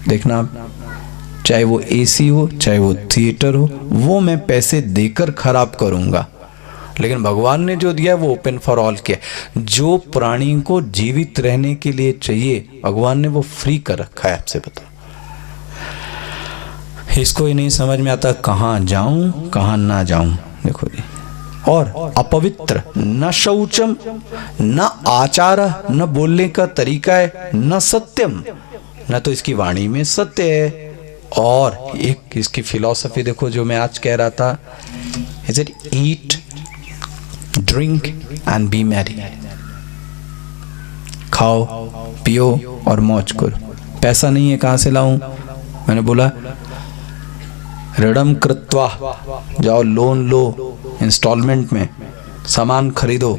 देखना, चाहे वो एसी हो, चाहे वो थिएटर हो, वो मैं पैसे देकर खराब करूंगा। लेकिन भगवान ने जो दिया है वो ओपन फॉर ऑल किया। जो प्राणी को जीवित रहने के लिए चाहिए भगवान ने वो फ्री कर रखा है। आपसे बताओ, इसको ही नहीं समझ में आता कहाँ जाऊं कहाँ ना जाऊं। देखो जी, और अपवित्र, न शौचम, न आचार, न बोलने का तरीका है, न सत्यम, न तो इसकी वाणी में सत्य है। और एक इसकी फिलॉसफी देखो जो मैं आज कह रहा था, is it eat drink and B Mary, खाओ पियो और मौज करो। पैसा नहीं है कहां से लाऊं? मैंने बोला ऋणम कृत्वा, जाओ लोन लो, इंस्टॉलमेंट में सामान खरीदो,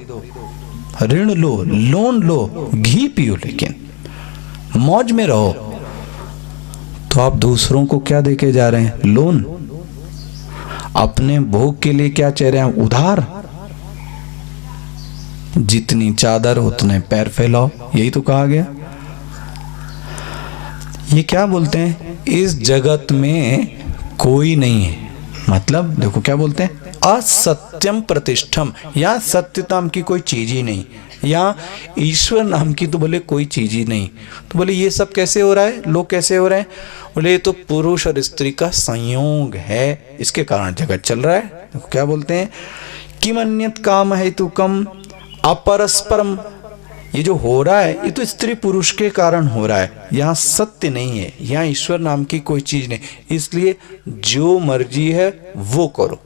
ऋण लो, लोन लो, घी पियो, लेकिन मौज में रहो। तो आप दूसरों को क्या देके जा रहे हैं? लोन। अपने भोग के लिए क्या चाह रहे हैं? उधार। जितनी चादर उतने पैर फैलाओ, यही तो कहा गया। ये क्या बोलते हैं? इस जगत में कोई नहीं है, मतलब देखो क्या बोलते हैं, असत्यम प्रतिष्ठम, या सत्यता नाम की कोई चीज ही नहीं, या ईश्वर नाम की तो बोले कोई चीज ही नहीं। तो बोले ये सब कैसे हो रहा है, लोग कैसे हो रहे हैं? बोले ये तो पुरुष और स्त्री का संयोग है, इसके कारण जगत चल रहा है। देखो क्या बोलते हैं, किम अन्यत काम है तु कम अपरस्परम, ये जो हो रहा है ये तो स्त्री पुरुष के कारण हो रहा है, यहाँ सत्य नहीं है, यहाँ ईश्वर नाम की कोई चीज नहीं, इसलिए जो मर्जी है वो करो।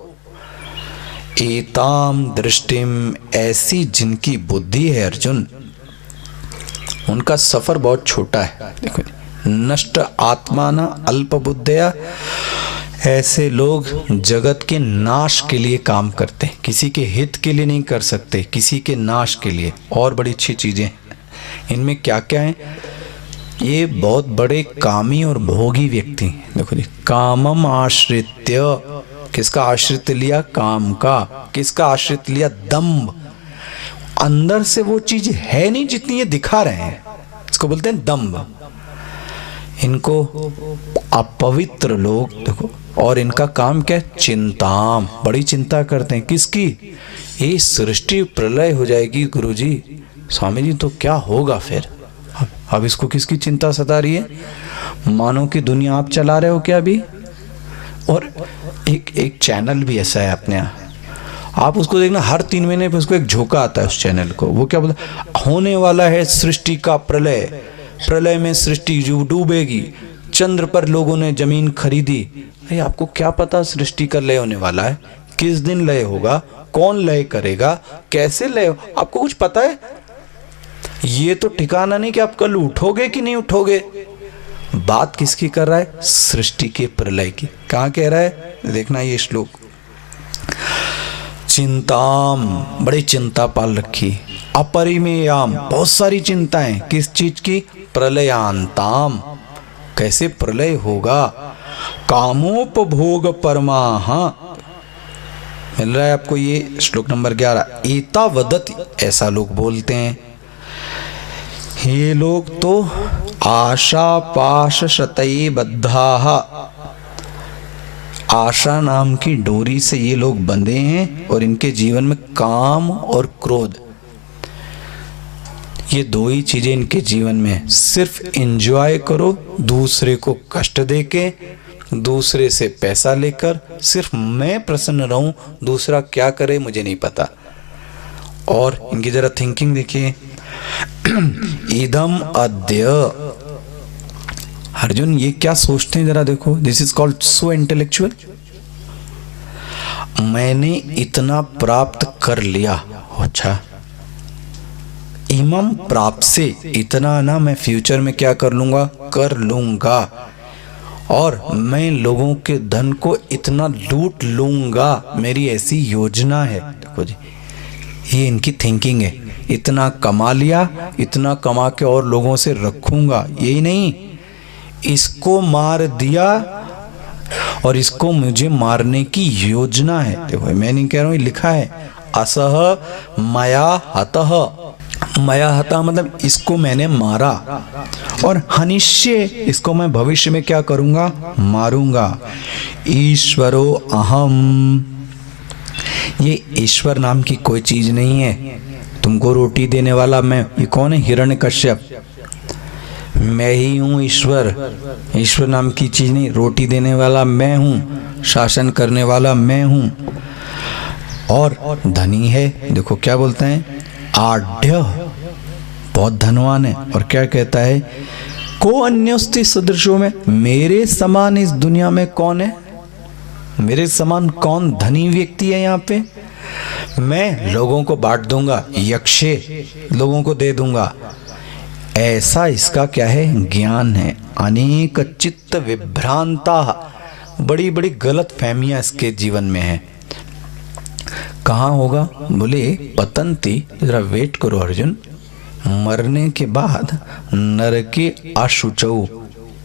एताम दृष्टिम, ऐसी जिनकी बुद्धि है अर्जुन, उनका सफर बहुत छोटा है। देखो, नष्ट आत्माना अल्प बुद्धया, ऐसे लोग जगत के नाश के लिए काम करते हैं, किसी के हित के लिए नहीं कर सकते, किसी के नाश के लिए। और बड़ी अच्छी चीजें इनमें क्या क्या है, ये बहुत बड़े कामी और भोगी व्यक्ति। देखो जी, कामम आश्रित्य, किसका आश्रित लिया? काम का। किसका आश्रित लिया? दम्भ। अंदर से वो चीज है नहीं जितनी ये दिखा रहे हैं, इसको बोलते हैं दम्भ। इनको अपवित्र लोग देखो, और इनका काम क्या है? चिंताम, बड़ी चिंता करते हैं। किसकी? ये सृष्टि प्रलय हो जाएगी गुरुजी, स्वामी जी, तो क्या होगा फिर? अब इसको किसकी चिंता सता रही है? मानो कि दुनिया आप चला रहे हो क्या अभी? और एक चैनल भी ऐसा है अपने यहाँ, आप उसको देखना, हर 3 महीने पे उसको एक झोंका आता है उस चैनल को। वो क्या बोलता, होने वाला है सृष्टि का प्रलय, प्रलय में सृष्टि डूबेगी, चंद्र पर लोगों ने जमीन खरीदी। भाई आपको क्या पता सृष्टि का लय होने वाला है? किस दिन लय होगा? कौन लय करेगा? कैसे लय? आपको कुछ पता है? ये तो ठिकाना नहीं कि आप कल उठोगे कि नहीं उठोगे। बात किसकी कर रहा है? सृष्टि के प्रलय की। कहाँ कह रहा है? देखना ये श्लोक, चिंताम, बड़ी चिंता पाल रखी, अपरिमेयाम, बहुत सारी चिंताएं। किस चीज की? प्रलयांताम, कैसे प्रलय होगा। कामोपभोग परमाह, मिल रहा है आपको ये श्लोक नंबर 11। एता वदति, ऐसा लोग बोलते हैं। ये लोग तो आशा पाश शतये बद्धाः, आशा नाम की डोरी से ये लोग बंधे हैं, और इनके जीवन में काम और क्रोध, ये 2 ही चीजें इनके जीवन में। सिर्फ एंजॉय करो, दूसरे को कष्ट देके, दूसरे से पैसा लेकर, सिर्फ मैं प्रसन्न रहूं, दूसरा क्या करे मुझे नहीं पता। और इनकी जरा थिंकिंग देखिए, इदम अद्य, अर्जुन ये क्या सोचते हैं जरा देखो, this is called so intellectual. मैंने इतना प्राप्त कर लिया, अच्छा, इमम प्राप्त से, इतना ना मैं फ्यूचर में क्या कर लूंगा? कर लूंगा। और मैं लोगों के धन को इतना लूट लूंगा, मेरी ऐसी योजना है। देखो जी, ये इनकी थिंकिंग है। इतना कमा लिया, इतना कमा के और लोगों से रखूंगा, यही नहीं, इसको मार दिया और इसको मुझे मारने की योजना है। देखो मैं नहीं कह रहा हूं, लिखा है, असह मया हतः, मया हता मतलब इसको मैंने मारा, और हनिष्ये, इसको मैं भविष्य में क्या करूंगा? मारूंगा। ईश्वरो अहम, ये ईश्वर नाम की कोई चीज नहीं है। तुमको रोटी देने वाला मैं, ये कौन है? हिरण्यकश्यप, मैं ही हूँ ईश्वर। ईश्वर नाम की चीज नहीं, रोटी देने वाला मैं हूँ, शासन करने वाला मैं हूँ। और धनी है, देखो क्या बोलते हैं, आढ़, बहुत धनवान है। और क्या कहता है, को अन्योस्ति सदृशों में, मेरे समान इस दुनिया में कौन है? मेरे समान कौन धनी व्यक्ति है यहाँ पे? मैं लोगों को बांट दूंगा, यक्षे लोगों को दे दूंगा, ऐसा इसका क्या है? ज्ञान है। अनेक चित्त विभ्रांता, बड़ी बड़ी गलत फहमियां इसके जीवन में है। कहाँ होगा? बोले पतंती, जरा वेट करो अर्जुन, मरने के बाद नरके अशुचौ,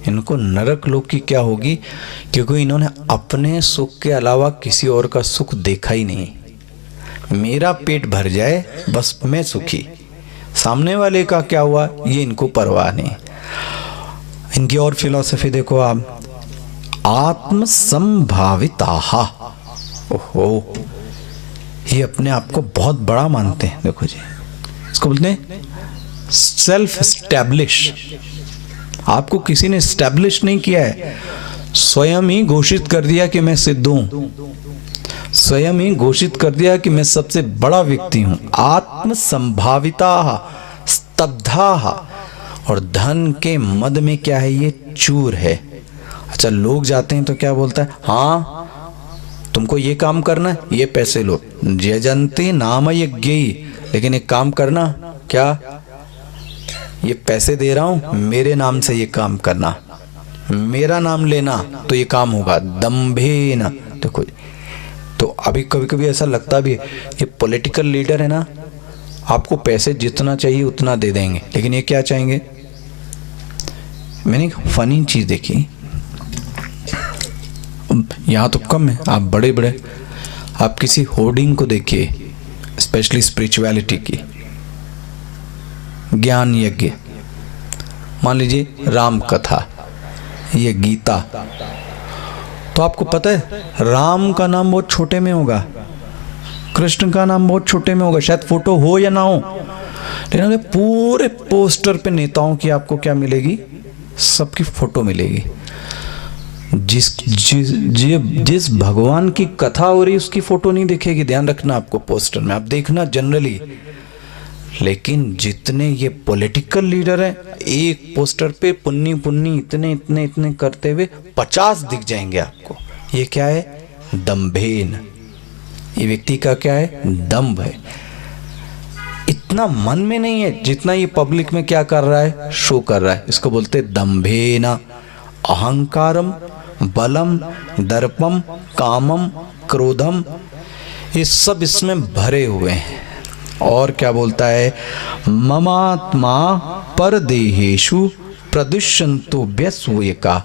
इनको नरक लोक की क्या होगी? क्योंकि इन्होंने अपने सुख के अलावा किसी और का सुख देखा ही नहीं। मेरा पेट भर जाए बस मैं सुखी, सामने वाले का क्या हुआ ये इनको परवाह नहीं। इनकी और फिलॉसफी देखो आप, आत्म संभाविताः, ओहो, ये अपने आप को बहुत बड़ा मानते हैं। देखो जी, इसको बोलते हैं सेल्फ एस्टैब्लिश। आपको किसी ने एस्टैब्लिश नहीं किया है, स्वयं ही घोषित कर दिया कि मैं सिद्ध हूं। स्वयं ही घोषित कर दिया कि मैं सबसे बड़ा व्यक्ति हूं। आत्म संभाविता स्तब्धा, और धन के मद में क्या है, ये चूर है। अच्छा, लोग जाते हैं तो क्या बोलता है, हाँ तुमको ये काम करना है, ये पैसे लो, यजन्ते नाम यज्ञ, लेकिन एक काम करना, क्या, ये पैसे दे रहा हूं, मेरे नाम से ये काम करना, मेरा नाम लेना तो ये काम होगा, दम्भेन। देखो, तो अभी कभी कभी ऐसा लगता भी है, ये पॉलिटिकल लीडर है ना, आपको पैसे जितना चाहिए उतना दे देंगे, लेकिन ये क्या चाहेंगे। मैंने एक फनी चीज देखी, यहाँ तो कम है, आप बड़े बड़े, आप किसी होर्डिंग को देखिए, स्पेशली स्पिरिचुअलिटी की, ज्ञान यज्ञ, मान लीजिए राम कथा, ये गीता, तो आपको पता है राम का नाम बहुत छोटे में होगा, कृष्ण का नाम बहुत छोटे में होगा, शायद फोटो हो या ना हो, लेकिन पूरे पोस्टर पे नेताओं की आपको क्या मिलेगी, सबकी फोटो मिलेगी। जिस भगवान की कथा हो रही उसकी फोटो नहीं दिखेगी, ध्यान रखना आपको पोस्टर में, आप देखना जनरली। लेकिन जितने ये पॉलिटिकल लीडर हैं, एक पोस्टर पे पुन्नी पुन्नी इतने इतने इतने करते हुए 50 दिख जाएंगे आपको। ये क्या है, दम्भेन, ये व्यक्ति का क्या है, दम्भ है। इतना मन में नहीं है जितना ये पब्लिक में क्या कर रहा है, शो कर रहा है। इसको बोलते दम्भेना, अहंकारम, बलम, दर्पम, कामम, क्रोधम, ये सब इसमें भरे हुए हैं। और क्या बोलता है, ममात्मा परदेहेषु प्रदुष्यन्तु व्यसूयका,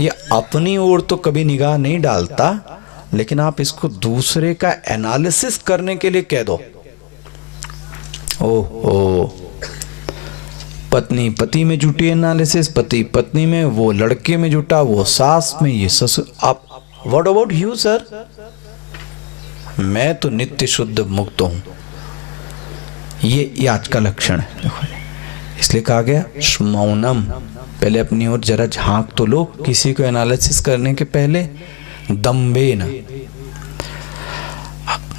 ये अपनी ओर तो कभी निगाह नहीं डालता, लेकिन आप इसको दूसरे का एनालिसिस करने के लिए कह दो। ओहो, पत्नी पति में जुटी एनालिसिस, पति पत्नी में, वो लड़के में जुटा, वो सास में, ये ससुर। आप, व्हाट अबाउट यू सर, मैं तो नित्य शुद्ध मुक्त हूं। ये आज का लक्षण है, इसलिए कहा गया मौनम, पहले अपनी ओर जरा झांक तो लो किसी को एनालिसिस करने के पहले, दम्भेन।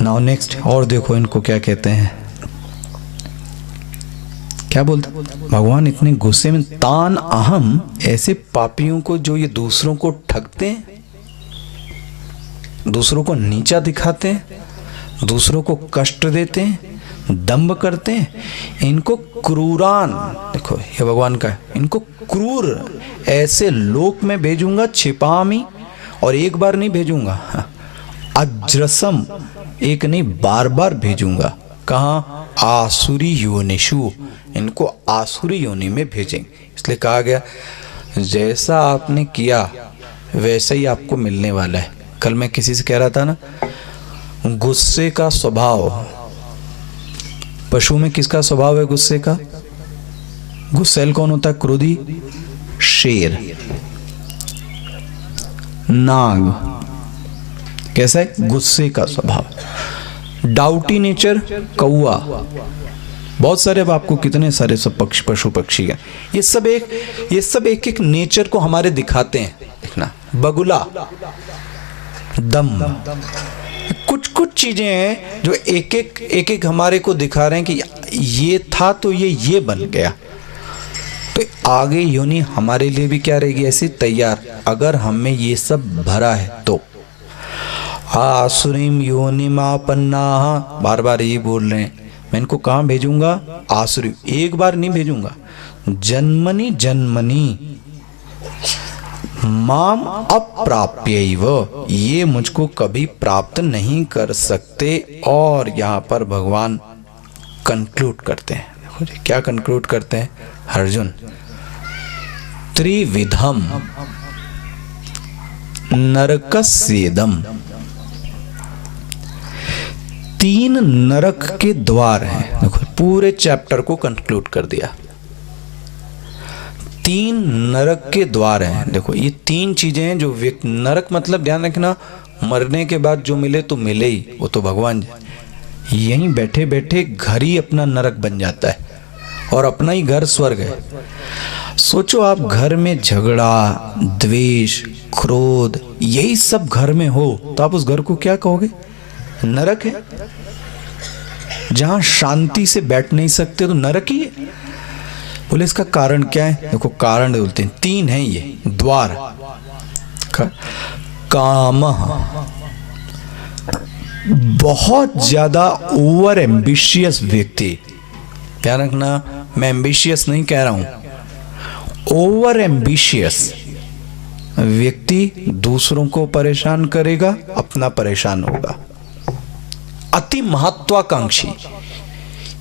नाउ नेक्स्ट, और देखो इनको क्या कहते हैं, क्या बोलता भगवान इतने गुस्से में, तान अहम, ऐसे पापियों को जो ये दूसरों को ठगते हैं, दूसरों को नीचा दिखाते हैं, दूसरों को कष्ट देते हैं, दंभ करते हैं, इनको क्रूरान, देखो ये भगवान का है, इनको क्रूर ऐसे लोक में भेजूंगा, छिपामी, और एक बार नहीं भेजूंगा, अज्रसम, एक नहीं बार बार भेजूंगा। कहाँ, आसुरी योनिषु, इनको आसुरी योनि में भेजेंगे। इसलिए कहा गया जैसा आपने किया वैसा ही आपको मिलने वाला है। कल मैं किसी से कह रहा था ना, गुस्से का स्वभाव, पशु में किसका स्वभाव है गुस्से का, गुस्सैल कौन होता है, क्रोधी, शेर, नाग, कैसा है, गुस्से का स्वभाव, डाउटी नेचर, कौआ, बहुत सारे, अब आपको कितने सारे सब पक्षी, पशु पक्षी हैं, ये सब एक एक नेचर को हमारे दिखाते हैं। देखना, बगुला, दम, कुछ कुछ चीजें हैं जो एक एक हमारे को दिखा रहे हैं कि ये था तो ये बन गया, तो आगे योनि हमारे लिए भी क्या रहेगी, ऐसी तैयार, अगर हमें ये सब भरा है तो। आसुरीम योनिमापन्ना, बार बार ये बोल रहे हैं, मैं इनको कहाँ भेजूंगा, आसुरी, एक बार नहीं भेजूंगा, जन्मनि जन्मनि माम अप्राप्यैव, ये मुझको कभी प्राप्त नहीं कर सकते। और यहाँ पर भगवान कंक्लूड करते हैं, देखो जी क्या कंक्लूड करते हैं, अर्जुन, त्रिविधम नरकस्येदम, तीन नरक के द्वार हैं। देखो पूरे चैप्टर को कंक्लूड कर दिया, तीन नरक के द्वार हैं। देखो ये तीन चीजें हैं जो नरक मतलब, ध्यान रखना, मरने के बाद जो मिले तो मिले ही, वो तो भगवान यहीं बैठे बैठे घर ही अपना नरक बन जाता है और अपना ही घर स्वर्ग है। सोचो आप घर में झगड़ा, द्वेष, क्रोध, यही सब घर में हो तो आप उस घर को क्या कहोगे, नरक है। जहां शांति से बैठ नहीं सकते तो नरक ही है। बोले इसका कारण क्या है? देखो कारण बोलते हैं 3 है ये द्वार। काम, बहुत ज्यादा ओवर एम्बिशियस व्यक्ति, ध्यान रखना मैं एम्बिशियस नहीं कह रहा हूं, ओवर एम्बिशियस व्यक्ति दूसरों को परेशान करेगा, अपना परेशान होगा। अति महत्वाकांक्षी,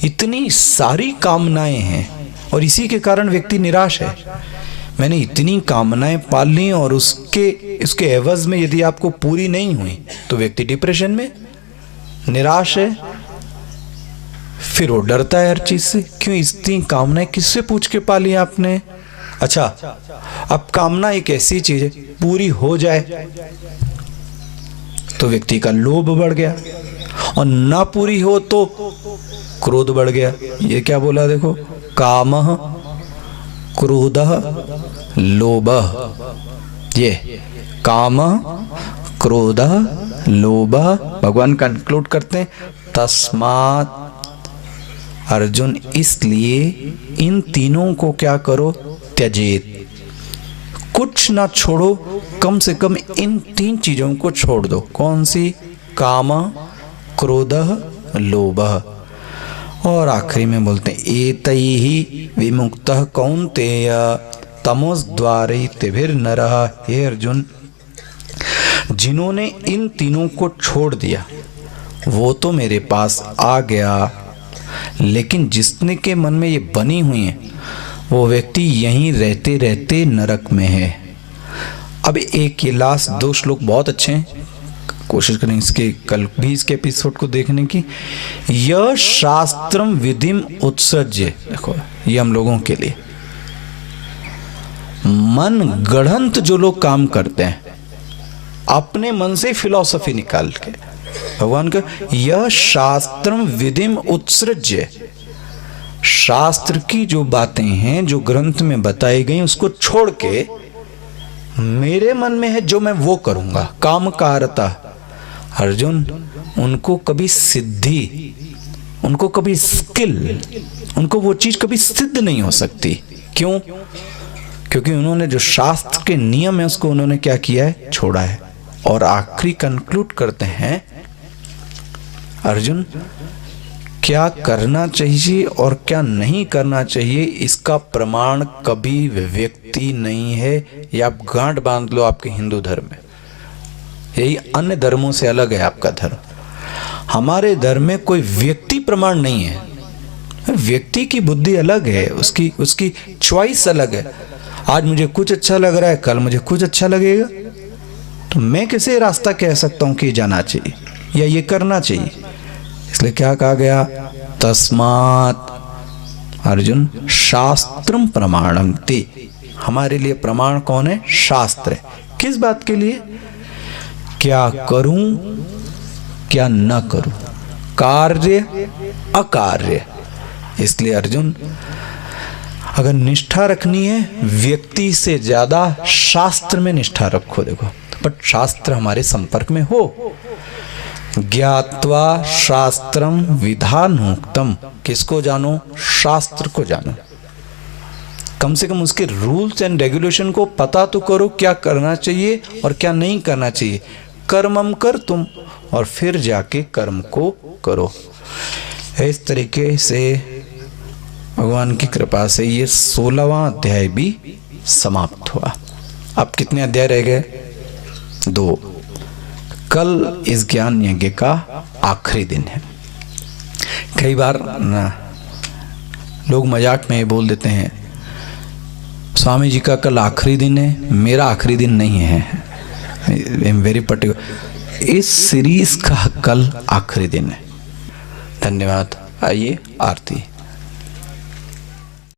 इतनी सारी कामनाएं हैं और इसी के कारण व्यक्ति निराश है। मैंने इतनी कामनाएं पाल ली और उसके एवज में यदि आपको पूरी नहीं हुई तो व्यक्ति डिप्रेशन में, निराश है, फिर वो डरता है हर चीज से। क्यों? इतनी कामनाएं किससे पूछ के पाली आपने? अच्छा, अब कामना एक ऐसी चीज है, पूरी हो जाए तो व्यक्ति का लोभ बढ़ गया और ना पूरी हो तो क्रोध बढ़ गया। ये क्या बोला देखो, कामः क्रोधः लोभः। ये कामः क्रोधः लोभः, भगवान कंक्लूड करते हैं तस्मात् अर्जुन, इसलिए इन तीनों को क्या करो, त्यजेत, कुछ ना छोड़ो, कम से कम इन 3 चीजों को छोड़ दो। कौन सी? काम, क्रोधः, लोभः। और आखिरी में बोलते हैं एतैहि विमुक्तः कौन्तेय तमोद्वारैर्नरः। हे अर्जुन, जिन्होंने इन तीनों को छोड़ दिया वो तो मेरे पास आ गया, लेकिन जिसने के मन में ये बनी हुई है वो व्यक्ति यहीं रहते रहते नरक में है। अब एक ये लास्ट 2 श्लोक बहुत अच्छे हैं, कोशिश करें इसके कल भी इसके एपिसोड को देखने की। यह शास्त्रम विधिम उत्सर्ज्य, देखो ये हम लोगों के लिए मन गढ़ंत जो लोग काम करते हैं अपने मन से फिलॉसफी निकाल के, भगवान का यह शास्त्रम विधिम उत्सृज्य, शास्त्र की जो बातें हैं जो ग्रंथ में बताई गई उसको छोड़ के मेरे मन में है जो मैं वो करूंगा, काम कारता। अर्जुन, उनको कभी सिद्धि, उनको कभी स्किल, उनको वो चीज कभी सिद्ध नहीं हो सकती। क्यों? क्योंकि उन्होंने जो शास्त्र के नियम है उसको उन्होंने क्या किया है, छोड़ा है। और आखिरी कंक्लूड करते हैं अर्जुन, क्या करना चाहिए और क्या नहीं करना चाहिए इसका प्रमाण कभी व्यक्ति नहीं है। ये आप गांठ बांध लो आपके हिंदू धर्म में, यही अन्य धर्मों से अलग है आपका धर्म। हमारे धर्म में कोई व्यक्ति प्रमाण नहीं है, व्यक्ति की बुद्धि अलग है, उसकी चॉइस अलग है। आज मुझे कुछ अच्छा लग रहा है, कल मुझे कुछ अच्छा लगेगा, तो मैं कैसे रास्ता कह सकता हूं कि जाना चाहिए या ये करना चाहिए। इसलिए क्या कहा गया, तस्मात् अर्जुन शास्त्रम प्रमाणम ते, हमारे लिए प्रमाण कौन है, शास्त्र है। किस बात के लिए, क्या करूं क्या न करूं, कार्य अकार्य। इसलिए अर्जुन, अगर निष्ठा रखनी है व्यक्ति से ज्यादा शास्त्र में निष्ठा रखो। देखो, बट शास्त्र हमारे संपर्क में हो। ज्ञात्वा शास्त्रम विधानोक्तम, किसको जानो, शास्त्र को जानो। कम से कम उसके रूल्स एंड रेगुलेशन को पता तो करो, क्या करना चाहिए और क्या नहीं करना चाहिए। कर्मम कर तुम, और फिर जाके कर्म को करो। इस तरीके से भगवान की कृपा से ये 16वां अध्याय भी समाप्त हुआ। अब कितने अध्याय रह गए, 2। कल इस ज्ञान यज्ञ का आखिरी दिन है। कई बार ना लोग मजाक में बोल देते हैं, स्वामी जी का कल आखिरी दिन है, मेरा आखिरी दिन नहीं है। आई एम वेरी पर्टिकुलर, इस सीरीज का कल आखिरी दिन है। धन्यवाद। आइए आरती।